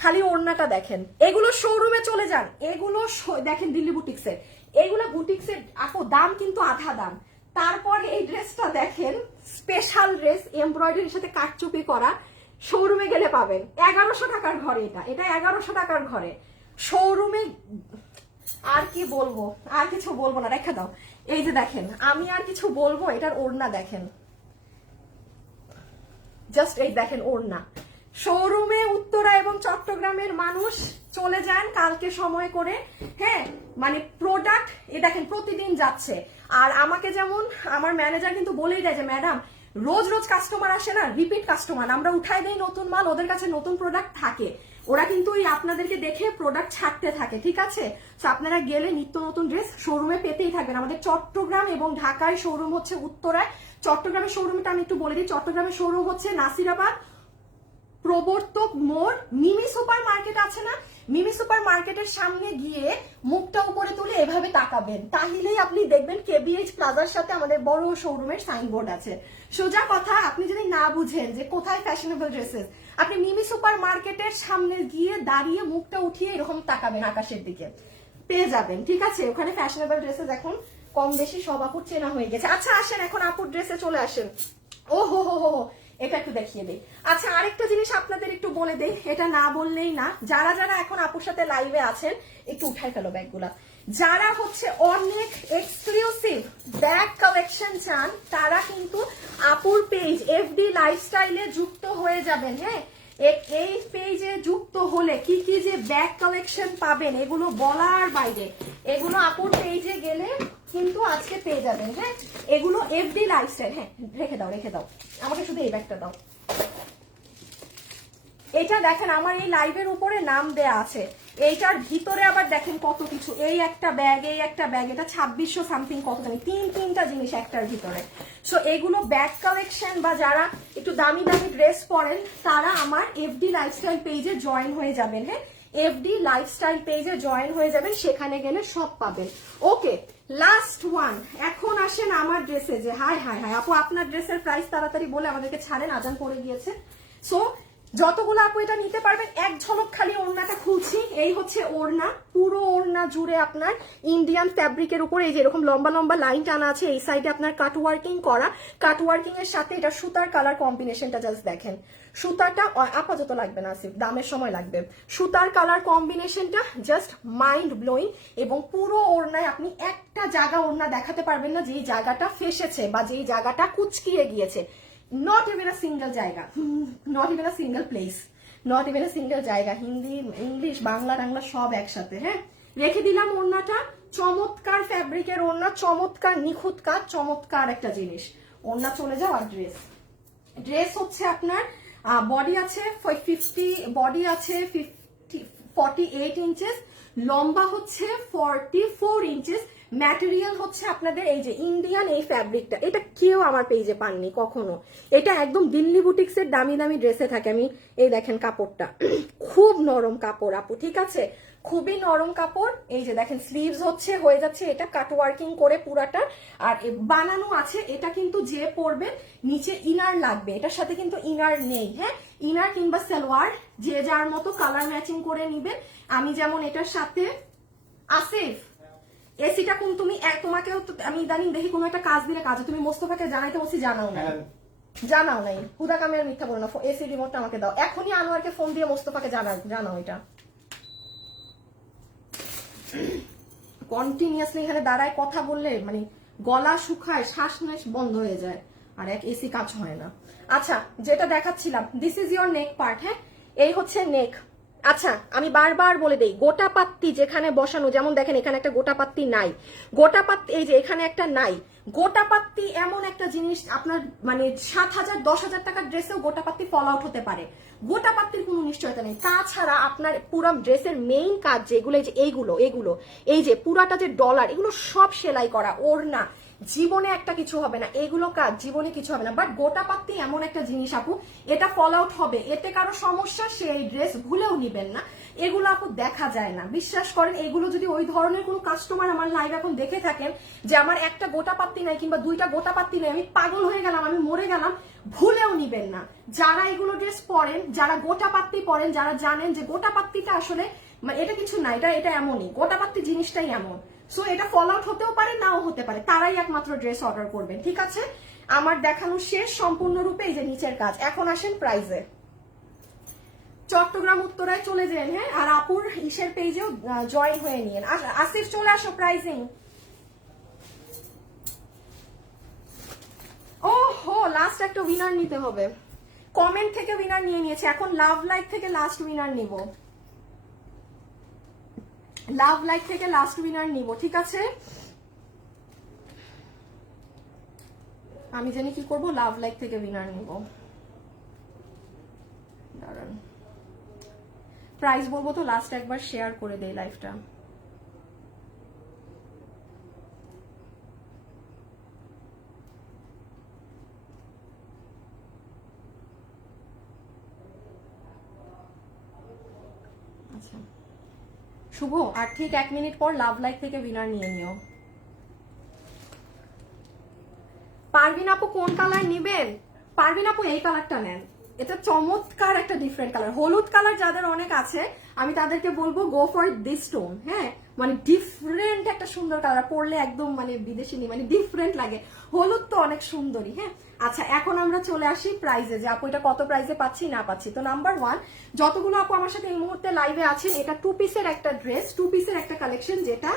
খালি ওড়নাটা দেখেন, এগুলো শোরুমে চলে যান, এগুলো দেখেন দিল্লি বুটিক্সের, এইগুলো বুটিক্সের আপু দাম কিন্তু আধা দাম। তারপর এই ড্রেসটা দেখেন স্পেশাল ড্রেস এমব্রয়ডারির সাথে কাটচুপি করা, শোরুমে গেলে পাবেন 1100 টাকার ঘরে, এটা 1100 টাকার ঘরে শোরুমে। আর কি বলবো, আর কিছু বলবো না, রেখে দাও। এই যে দেখেন আমি আর কিছু বলবো, এটার ওড়না দেখেন, জাস্ট এই দেখেন ওড়না। শোরুমে উত্তরা এবং চট্টগ্রামের মানুষ চলে যান কালকে সময় করে, হ্যাঁ মানে প্রোডাক্ট এ দেখেন প্রতিদিন যাচ্ছে। আর আমাকে যেমন আমার ম্যানেজার কিন্তু বলেই দেয় যে ম্যাডাম রোজ রোজ কাস্টমার আসে না, রিপিট কাস্টমার, আমরা উঠাই দেই নতুন মাল, ওদের কাছে নতুন প্রোডাক্ট থাকে, ওরা কিন্তু ওই আপনাদেরকে দেখে প্রোডাক্ট ছাড়তে থাকে, ঠিক আছে। তো আপনারা গেলে নিত্য নতুন ড্রেস শোরুমে পেতেই থাকবেন। আমাদের চট্টগ্রাম এবং ঢাকায় শোরুম হচ্ছে উত্তরায়, চট্টগ্রামের শোরুমটা আমি একটু বলে দিই, চট্টগ্রামের শোরুম হচ্ছে নাসিরাবাদ প্রবর্তক মোড়, মিমি সুপার মার্কেট আছে না, মিমি সুপার মার্কেটের সামনে গিয়ে মুখটা উপরে তুলে এভাবে তাকাবেন, তাহলেই আপনি দেখবেন কেবিএইচ প্লাজার সাথে আমাদের বড় শোরুমের সাইনবোর্ড আছে। সোজা কথা আপনি যদি না বুঝেন যে কোথায় ফ্যাশনেবল ড্রেসেস, আপনি মিমি সুপার মার্কেটের সামনে গিয়ে দাঁড়িয়ে মুখটা উঠিয়ে এরকম তাকাবেন আকাশের দিকে, পেয়ে যাবেন, ঠিক আছে। ওখানে ফ্যাশনেবল ড্রেসেস এখন কম বেশি সব আপুর চেনা হয়ে গেছে। আচ্ছা আসেন এখন আপুর ড্রেসে চলে আসেন। ও হো হো হো, এটা একটু দেখিয়ে দেই। আচ্ছা আরেকটা জিনিস আপনাদের একটু বলে দেই, এটা না বললেই না, যারা যারা এখন আপুর সাথে লাইভে আছেন একটু উঠাই ফেলো ব্যাগগুলা, যারা হচ্ছে অনেক এক্সক্লুসিভ ব্যাগ কালেকশন চান তারা কিন্তু আপুর পেজ এফডি লাইফস্টাইলে যুক্ত হয়ে যাবেন। হ্যাঁ এই পেজে যুক্ত হলে কি কি যে ব্যাগ কালেকশন পাবেন এগুলো বলার বাইরে, এগুলো আপুর পেজে গেলে কিন্তু আজকে পেয়ে যাবেন। হ্যাঁ এগুলো এফডি লাইফস্টাইল, হ্যাঁ রেখে দাও আমাকে শুধু এই ব্যাগটা দাও। এটা দেখেন আমার এই লাইভের উপরে নাম দেয়া আছে, এইটার ভিতরে আবার দেখেন কত কিছু, এই একটা ব্যাগ, এটা 2600 সামথিং কত জানি, তিনটা জিনিস একটার ভিতরে। সো এগুলো ব্যাগ কালেকশন বা যারা একটু দামি দামি ড্রেস পরেন তারা আমার এফডি লাইফস্টাইল পেজে জয়েন হয়ে যাবেন। হ্যাঁ এফডি লাইফস্টাইল পেজে জয়েন হয়ে যাবেন, সেখানে গেলে সব পাবেন। ওকে লাস্ট ওয়ান, এখন আসেন আমার ড্রেসে, যে হাই আপু আপনার ড্রেসের প্রাইস তাড়াতাড়ি বলে আমাদেরকে ছাড়েন, আজান পড়ে গিয়েছে। সো যতগুলো আপু এটা নিতে পারবেন, এক ঝলক খালি ওড়নাটা খুলছি। এই হচ্ছে ওড়না, পুরো ওড়না জুড়ে আপনার ইন্ডিয়ান ফ্যাব্রিকের উপর এই যে এরকম লম্বা লম্বা লাইন টানা আছে। এই সাইডে আপনার কাট ওয়ার্কিং করা, কাট ওয়ার্কিং এর সাথে এটা সুতার কালার কম্বিনেশনটা জাস্ট দেখেন। সুতাটা আপাতত লাগবে না আসিফ, দামের সময় লাগবে। সুতার কালার কম্বিনেশনটা জাস্ট মাইন্ড ব্লোয়িং। এবং পুরো ওড়নায় আপনি একটা জায়গা ওড়না দেখাতে পারবেন না যেই জায়গাটা ফেসেছে বা যেই জায়গাটা কুচকিয়ে গিয়েছে। নট ইভেন আ সিঙ্গেল জায়গা, not even a single place, not even a single জায়গা। হিন্দি, ইংলিশ, বাংলা টাংলা সব একসাথে। হ্যাঁ, রেখে দিলাম ওড়নাটা। চমৎকার ফ্যাব্রিকের ওড়না, চমৎকার নিখুঁত কাজ, চমৎকার একটা জিনিস। ওড়না চলে যাও। আর ড্রেস, ড্রেস হচ্ছে আপনার বডি আছে 50, বডি আছে 48 ইঞ্চেস, লম্বা হচ্ছে 44 ইঞ্চেস। ম্যাটেরিয়াল হচ্ছে আপনাদের এই যে ইন্ডিয়ান এই ফ্যাব্রিকটা, এটা কেউ আমার পেজে পাননি কখনো। এটা একদম দিল্লি বুটিক্সের দামি দামি ড্রেসে থাকে। আমি এই দেখেন কাপড়টা, খুব নরম কাপড় আপু, ঠিক আছে, খুবই নরম কাপড়। এই যে দেখেন স্লিভস হচ্ছে হয়ে যাচ্ছে এটা কাট ওয়ার্কিং করে পুরাটা। আর বানানো আছে এটা, কিন্তু যে পরবে নিচে ইনার লাগবে, এটার সাথে কিন্তু ইনার নেই। হ্যাঁ, ইনার কিংবা সালোয়ার যে যার মতো কালার ম্যাচিং করে নিবেন। আমি যেমন এটার সাথে, আসিফ এসিটা কোন তুমি, তোমাকেও আমি ইদানিং দেখি কোনো একটা কাজ দিলে কাজে তুমি মোস্তফাকে জানাইতে বলছি, জানাও নাই, জানাও নাই। হুদা কামে আর মিথ্যা বলো না। এসি রিমোটটা আমাকে দাও এখনই, আনোয়ারকে ফোন দিয়ে মোস্তফাকে জানাও এটা। কন্টিনিউয়াসলি এখানে দাঁড়ায় কথা বললে মানে গলা শুকায়, শ্বাস নিঃশ্বাস বন্ধ হয়ে যায়, আর এক এসি কাজ হয় না। আচ্ছা, যেটা দেখাচ্ছিলাম, this is your neck part. হ্যাঁ, এই হচ্ছে নেক। আচ্ছা, আমি বারবার বলে দেই, গোটা পাত্তি যেখানে বসানো, যেমন দেখেন এখানে একটা গোটা পাত্তি নাই, গোটা পাত্তি এই যে এখানে একটা নাই। গোটা পাত্তি এমন একটা জিনিস আপনার মানে 7,000 10,000 টাকার ড্রেসেও গোটা পাত্তি ফল আউট হতে পারে। গোটা পাত্তির কোনো নিশ্চয়তা নেই। তাছাড়া আপনার পুরো ড্রেসের মেইন কাজ যেগুলো, এই যে এইগুলো এই যে পুরাটা যে ডলার, এগুলো সব সেলাই করা। ওড়না জীবনে একটা কিছু হবে না, এগুলো কাজ জীবনে কিছু হবে না। বাট গোটা পাত্তি এমন একটা জিনিস আপু, এটা ফল আউট হবে, এতে কারো সমস্যা, সেই ড্রেস ভুলেও নিবেন না। এগুলো আপু দেখা যায় না, বিশ্বাস করেন। এগুলো যদি ওই ধরনের কোনো কাস্টমার আমার লাইভ এখন দেখে থাকেন যে আমার একটা গোটা পাত্তি নাই কিংবা দুইটা গোটা পাত্তি নাই, আমি পাগল হয়ে গেলাম, আমি মরে গেলাম, ভুলেও নিবেন না। যারা এগুলো ড্রেস পরেন, যারা গোটা পাত্তি পরেন, যারা জানেন যে গোটা পাত্তিটা আসলে এটা কিছু না, এটা এমনই, গোটা পাত্তি জিনিসটাই এমন। সো এটা ফল আউট হতেও পারে, নাও হতে পারে, তারাই একমাত্র ড্রেস অর্ডার করবেন। ঠিক আছে, আমার দেখানো শেষ সম্পূর্ণরূপে। এই যে নিচের কাজ। এখন আসেন প্রাইজে। চট্টগ্রাম উত্তরায় চলে যান। হ্যাঁ, আর আপুর ইসের পেজেও জয়েন হয়ে নিন। আসিফ চলে আসো প্রাইজিং। ওহো, লাস্ট একটা উইনার নিতে হবে। কমেন্ট থেকে উইনার নিয়ে নিয়েছে, এখন লাভ লাইক থেকে লাস্ট উইনার নিব। লাভ লাইক থেকে লাস্ট উইনার নিব, ঠিক আছে। আমি জানি কি করব, লাভ লাইক থেকে উইনার নিব। দাঁড়ান, প্রাইস বলবো তো লাস্ট একবার শেয়ার করে দেই লাইভটা। আচ্ছা শুভ, আর ঠিক 1 মিনিট পর লাভ লাইক থেকে উইনার নিয়ে নিও। পারভিন আপু কোন কালার নিবেন? পারভিন আপু এই কালারটা নেন, এটা চমৎকার একটা ডিফারেন্ট কালার। হলুদ কালার যাদের অনেক আছে, আমি তাদেরকে বলবো গো ফর দিস টোন। হ্যাঁ, মানে ডিফারেন্ট একটা সুন্দর কালার, পরলে একদম মানে বিদেশি মানে ডিফারেন্ট লাগে। হলুদ তো অনেক সুন্দরী। হ্যাঁ, আচ্ছা এখন আমরা চলে আসি প্রাইজে, যে আপু এটা কত প্রাইজে পাচ্ছি না পাচ্ছি। তো নাম্বার 1, যতগুলো আপু আমার সাথে এই মুহূর্তে লাইভে আছেন, এটা 2 পিসের একটা ড্রেস, 2 পিসের একটা কালেকশন, যেটা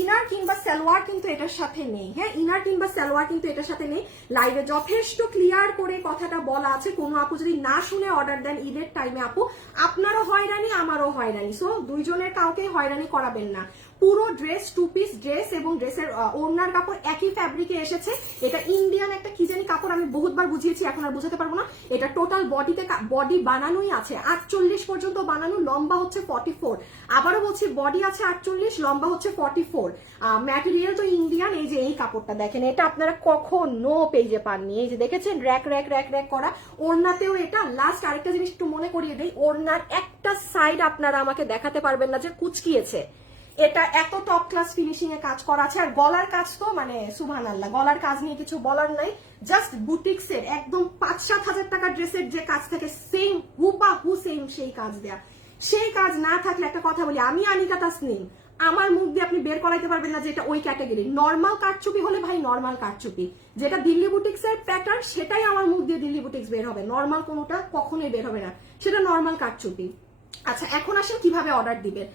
ইনার কিংবা সালোয়ার কিন্তু এটার সাথে নেই। হ্যাঁ, ইনার কিংবা সালোয়ার কিন্তু এটার সাথে নেই। লাইভে যথেষ্ট ক্লিয়ার করে কথাটা বলা আছে, কোনো আপু যদি না শুনে অর্ডার দেন ঈদের টাইমে, আপু আপনারও হয়রানি আমারও হয়রানি। সো দুইজনের কাউকে হয়রানি করাবেন না। পুরো ড্রেস 2 পিস ড্রেস এবং ড্রেসের ওড়নার কাপড় একই ফ্যাব্রিকে এসেছে। এটা ইন্ডিয়ান একটা কি জানি কাপড়, আমি বহুতবার বুঝিয়েছি, এখন আর বুঝাতে পারবো না। এটা টোটাল বডি বানানোই আছে 48 পর্যন্ত বানানো, লম্বা হচ্ছে 44। আবারও বলছি, বডি আছে 48, লম্বা হচ্ছে 44। ম্যাটেরিয়াল তো ইন্ডিয়ান। এই যে এই কাপড়টা দেখেন, এটা আপনারা কখনো পেজে পাননি। এই যে দেখেছেন র্যাক র্যাক র্যাক র্যাক করা। ওড়নাতেও এটা। লাস্ট আরেকটা জিনিস একটু মনে করিয়ে দেই, ওড়নার একটা সাইড আপনারা আমাকে দেখাতে পারবেন না যে কুচকিয়েছে। এটা এত টপ ক্লাস ফিনিশিং এ কাজ করা আছে। আর গলার কাজ তো মানে সুবহানাল্লাহ, গলার কাজ নিয়ে কিছু বলার নাই। জাস্ট বুটিক্সের একদম 5-7 হাজার টাকা ড্রেসের যে কাজ থাকে সেম হুবাহু সেম সেই কাজ দেয়া। সেই কাজ না থাকলে একটা কথা বলি, আমি আনিকা তাসনিম, আমার মুখ দিয়ে আপনি বের করাইতে পারবেন না যেটা ওই ক্যাটাগরি। নর্মাল কারচুপি হলে ভাই নর্মাল কারচুপি, যেটা দিল্লি বুটিক্স এর প্যাটার্ন সেটাই আমার মুখ দিয়ে দিল্লি বুটিক্স বের হবে, নর্মাল কোনোটা কখনোই বের হবে না, সেটা নর্মাল কারচুপি। আচ্ছা এখন আসেন কিভাবে অর্ডার দিবেন।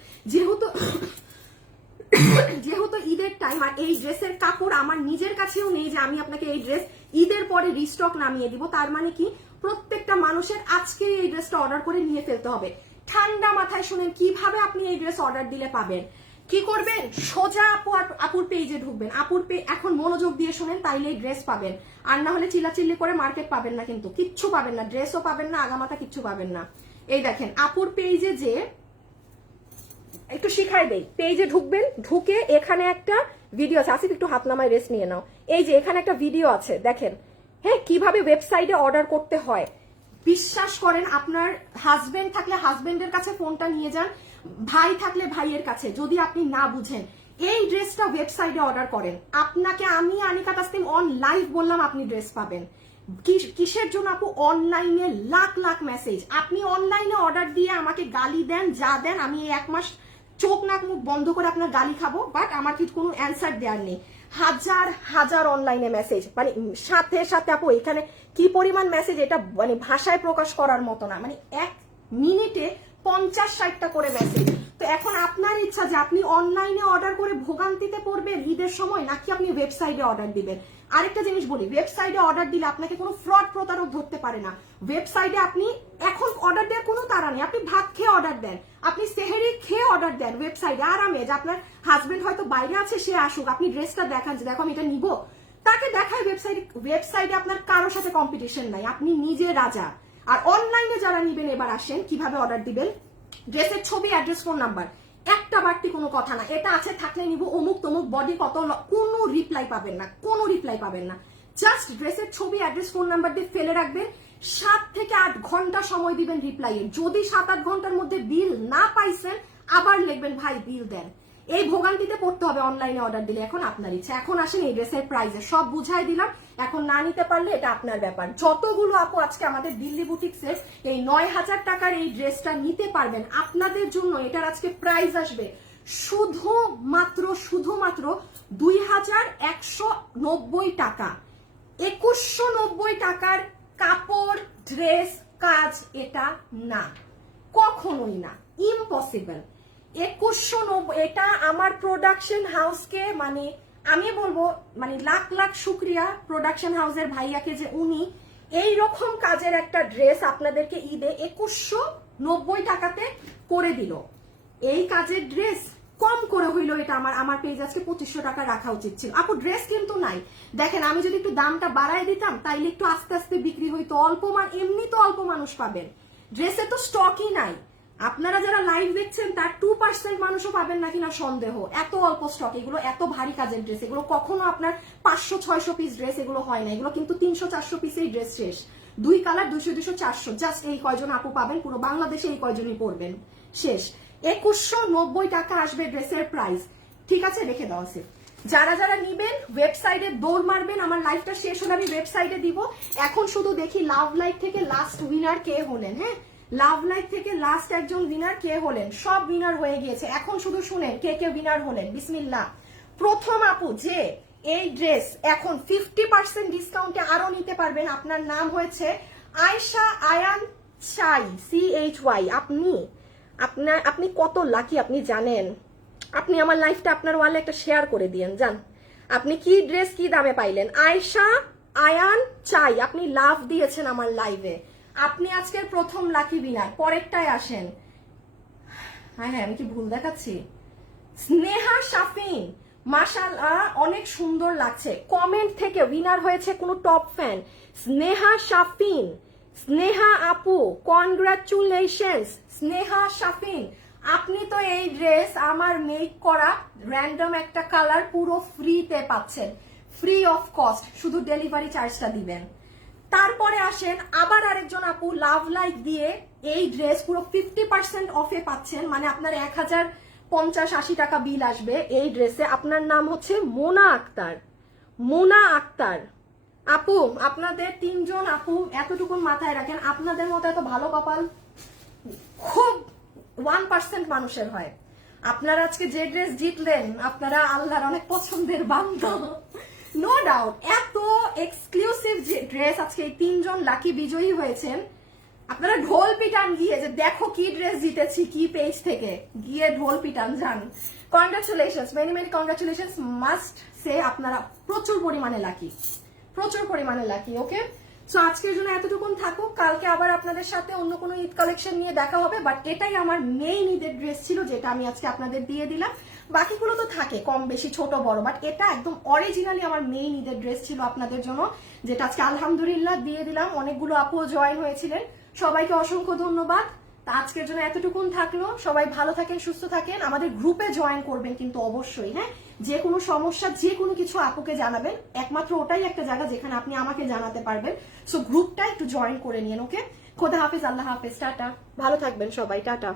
যেহেতু ঈদের টাইম আর এই ড্রেসের কাপড় আমার নিজের কাছেও নেই যে আমি আপনাকে এই ড্রেস ঈদের পরে রিস্টক নামিয়ে দিব, তার মানে কি প্রত্যেকটা মানুষের আজকে এই ড্রেসটা অর্ডার করে নিয়ে ফেলতে হবে। ঠান্ডা মাথায় শুনেন কিভাবে আপনি এই ড্রেস অর্ডার দিলে পাবেন। কি করবেন, সোজা আপুর পেজে ঢুকবেন। এখন মনোযোগ দিয়ে শুনেন, তাইলে এই ড্রেস পাবেন। আর না হলে চিল্লাচিল্লি করে মার্কেট পাবেন না, কিন্তু কিচ্ছু পাবেন না, ড্রেসও পাবেন না, আগামাথা কিচ্ছু পাবেন না। এই দেখেন আপুর পেজে যে একটু শিখাই দেই, পেজে ঢুকবেন, ঢুকে এখানে একটা ভিডিও আছে, আসিফ একটু হাত নামায় রেস্ট নিয়ে নাও। এই যে এখানে একটা ভিডিও আছে দেখেন, হ্যাঁ কিভাবে ওয়েবসাইটে অর্ডার করতে হয়। বিশ্বাস করেন, আপনার হাজবেন্ড থাকলে হাজবেন্ডের কাছে ফোনটা নিয়ে যান, ভাই থাকলে ভাইয়ের কাছে, যদি আপনি না বুঝেন এই ড্রেসটা ওয়েবসাইটে অর্ডার করেন, আপনাকে আমি আনিকা তাসনিম অন লাইভ বললাম আপনি ড্রেস পাবেন। কিসের জন্য আপু, অনলাইনে লাখ লাখ মেসেজ, আপনি অনলাইনে অর্ডার দিয়ে আমাকে গালি দেন যা দেন, আমি এই 1 মাস চোখ নাক মুখ বন্ধ করে আপনার গালি খাবো, বাট আমার কি কোনো অ্যান্সার দেওয়ার নেই। হাজার হাজার অনলাইনে মেসেজ, মানে সাথে সাথে আপু এখানে কি পরিমাণ মেসেজ, এটা মানে ভাষায় প্রকাশ করার মতো না, মানে 1 মিনিটে 50-60টা করে মেসেজ। তো এখন আপনার ইচ্ছা যে আপনি অনলাইনে অর্ডার করে ভোগান্তিতে পড়বেন ঈদের সময়, নাকি আপনি ওয়েবসাইটে অর্ডার দিবেন। আরেকটা জিনিস বলি, ওয়েবসাইটে অর্ডার দিলে আপনাকে কোনো ফ্রড প্রতারক ধরতে পারে না। ওয়েবসাইটে আপনি এখন অর্ডার দেওয়ার কোনো তাড়া নেই, আপনি ভাত খেয়ে অর্ডার দেন, আপনি সেহেরি খেয়ে অর্ডার দেন ওয়েবসাইটে আরামে, যে আপনার হাজবেন্ড হয়তো বাইরে আছে, সে আসুক, আপনি ড্রেসটা দেখান যে দেখো আমি এটা নিবো, তাকে দেখায় ওয়েবসাইটে আপনার কারোর সাথে কম্পিটিশন নাই, আপনি নিজে রাজা। আর অনলাইনে যারা নিবেন, এবার আসেন কিভাবে অর্ডার দিবেন। ড্রেসের ছবি, অ্যাড্রেস, ফোন নাম্বার, একটা বাড়তি কোনো কথা না, এটা আছে থাকলে নিব, অমুক তমুক বডি কত, কোনো রিপ্লাই পাবেন না, কোনো রিপ্লাই পাবেন না। জাস্ট ড্রেসের ছবি, অ্যাড্রেস, ফোন নাম্বার দিয়ে ফেলে রাখবেন, 7 থেকে 8 ঘন্টা সময় দিবেন রিপ্লাইয়ে। যদি 7-8 ঘন্টার মধ্যে বিল না পাইছেন, আবার লিখবেন ভাই বিল দেন। এই ভোগান্তিতে পড়তে হবে অনলাইনে অর্ডার দিলে, এখন আপনার ইচ্ছা। এখন আসেন এই ড্রেসের প্রাইসে, সব বুঝাই দিলাম, এখন না নিতে পারলে এটা আপনার ব্যাপার। যতগুলো আপু আজকে আমাদের দিল্লি বুটিক্সের এই 9000 টাকার এই ড্রেসটা নিতে পারবেন, আপনাদের জন্য এটার আজকে প্রাইস আসবে শুধুমাত্র 2190 টাকা। 2190 টাকার কাপড়, ড্রেস, কাজ এটা না, কখনোই না, ইম্পসিবল। 2190, এটা আমার প্রোডাকশন হাউসকে, মানে আমি বলবো মানে লাখ লাখ শুক্রিয়া প্রোডাকশন হাউসের ভাইয়াকে, যে উনি এই রকম কাজের একটা ড্রেস আপনাদেরকে ঈদে 2190 টাকাতে করে দিল। এই কাজের ড্রেস কম করে হইলো, এটা আমার পেজ আজকে 2500 টাকা রাখা উচিত ছিল। আপু ড্রেস কিন্তু নাই, দেখেন আমি যদি একটু দামটা বাড়ায় দিতাম তাইলে একটু আস্তে আস্তে বিক্রি হইতো, এমনি তো অল্প মানুষ পাবেন, ড্রেসে তো স্টকই নাই। আপনারা যারা লাইভ দেখছেন তার 2% মানুষও পাবেন না কিনা সন্দেহ, এত অল্প স্টক। এগুলো এত ভারী কাজের ড্রেস, এগুলো কখনো আপনার 500-600 পিস ড্রেস এগুলো হয় না, এগুলো কিন্তু 300-400 পিসেই ড্রেস শেষ। 2 কালার 200-200-400, জাস্ট এই কয়জন আপু পাবেন, পুরো বাংলাদেশে এই কয়জনই পড়বেন, শেষ। 2190 টাকা আসবে ড্রেসের প্রাইস, ঠিক আছে, রেখে দেওয়া আছে। যারা যারা নিবেন ওয়েবসাইটে দৌড় মারবেন, আমার লাইফটা শেষ হলে আমি ওয়েবসাইটে দিব। এখন শুধু দেখি লাভ লাইফ থেকে লাস্ট উইনার কে হলেন। হ্যাঁ, লাভ লাইফ থেকে লাস্ট একজন উইনার কে হলেন, সব উইনার হয়ে গিয়েছে, এখন শুধু শুনেন কে কে উইনার হলেন। বিসমিল্লাহ। প্রথম আপু যে এই ড্রেস এখন 50% ডিসকাউন্টে আরো নিতে পারবেন, আপনার নাম হয়েছে আয়শা আয়ান চাই, CHY। আপনি কত লাকি আপনি জানেন। আপনি আমার লাইফটা আপনার ওয়ালে একটা শেয়ার করে দিয়েন, জান আপনি কি ড্রেস কি দামে পাইলেন। আয়শা আয়ান চাই, আপনি লাভ দিয়েছেন আমার লাইভে, আপনি আজকের প্রথম লাকি উইনার। পরেরটায় আসেন। হ্যাঁ আমি কি ভুল দেখাচ্ছি। স্নেহা শাফিন, মাশাআল্লাহ অনেক সুন্দর লাগছে। কমেন্ট থেকে উইনার হয়েছে কোনো টপ ফ্যান, স্নেহা শাফিন। স্নেহা আপু কনগ্রাচুলেশনস। স্নেহা শাফিন, আপনি তো এই ড্রেস আমার মেক করা র্যান্ডম একটা কালার পুরো ফ্রিতে পাচ্ছেন, ফ্রি অফ কস্ট, শুধু ডেলিভারি চার্জটা দিবেন। তারপরে আসেন আবার আরেকজন আপু লাভ লাইক দিয়ে এই ড্রেস পুরো 50% অফে পাচ্ছেন, মানে আপনার 50-80 টাকা বিল আসবে এই ড্রেসে। আপনার নাম হচ্ছে মোনা আক্তার। মোনা আক্তার আপু, আপনাদের 3 জন আপু এতটুকুন মাথায় রাখেন, আপনাদের মতো এত ভালো কপাল খুব 1% মানুষের হয়। আপনারা আজকে যে ড্রেস জিতলেন, আপনারা আল্লাহর অনেক পছন্দের বান্দা, নো ডাউট। এত এক্সক্লুসিভ যে ড্রেস আজকে এই 3 জন লাকি বিজয়ী হয়েছেন, আপনারা ঢোল পিটান গিয়ে যে দেখো কি ড্রেস জিতেছি কি পেজ থেকে, গিয়ে ঢোল পিটান যান। Congratulations, many many congratulations, must say আপনারা প্রচুর পরিমাণে লাকি, প্রচুর পরিমাণে লাকি। ওকে, সো আজকের জন্য এতটুকুন থাকুক, কালকে আবার আপনাদের সাথে অন্য কোনো ঈদ কালেকশন নিয়ে দেখা হবে। বাট এটাই আমার মেইন ঈদের ড্রেস ছিল, যেটা আমি আজকে আপনাদের দিয়ে দিলাম। বাকিগুলো তো থাকে কম বেশি ছোট বড়, বাট এটা একদম অরিজিনালি আমার মেইন ঈদের ড্রেস ছিল আপনাদের জন্য, যেটা আজকে আলহামদুলিল্লাহ দিয়ে দিলাম। অনেকগুলো আপু জয়েন হয়েছিলেন, সবাইকে অসংখ্য ধন্যবাদ। তা আজকের জন্য এতটুকুন থাকলো, সবাই ভালো থাকেন, সুস্থ থাকেন। আমাদের গ্রুপে জয়েন করবেন কিন্তু অবশ্যই, হ্যাঁ। যে কোনো সমস্যা যে কোনো কিছু আপুকে জানাবেন, একমাত্র ওটাই একটা জায়গা যেখানে আপনি আমাকে জানাতে পারবেন। সো গ্রুপটা একটু জয়েন করে নিন। ওকে, খোদা হাফেজ, আল্লাহ হাফেজ, টাটা, ভালো থাকবেন সবাই, টাটা।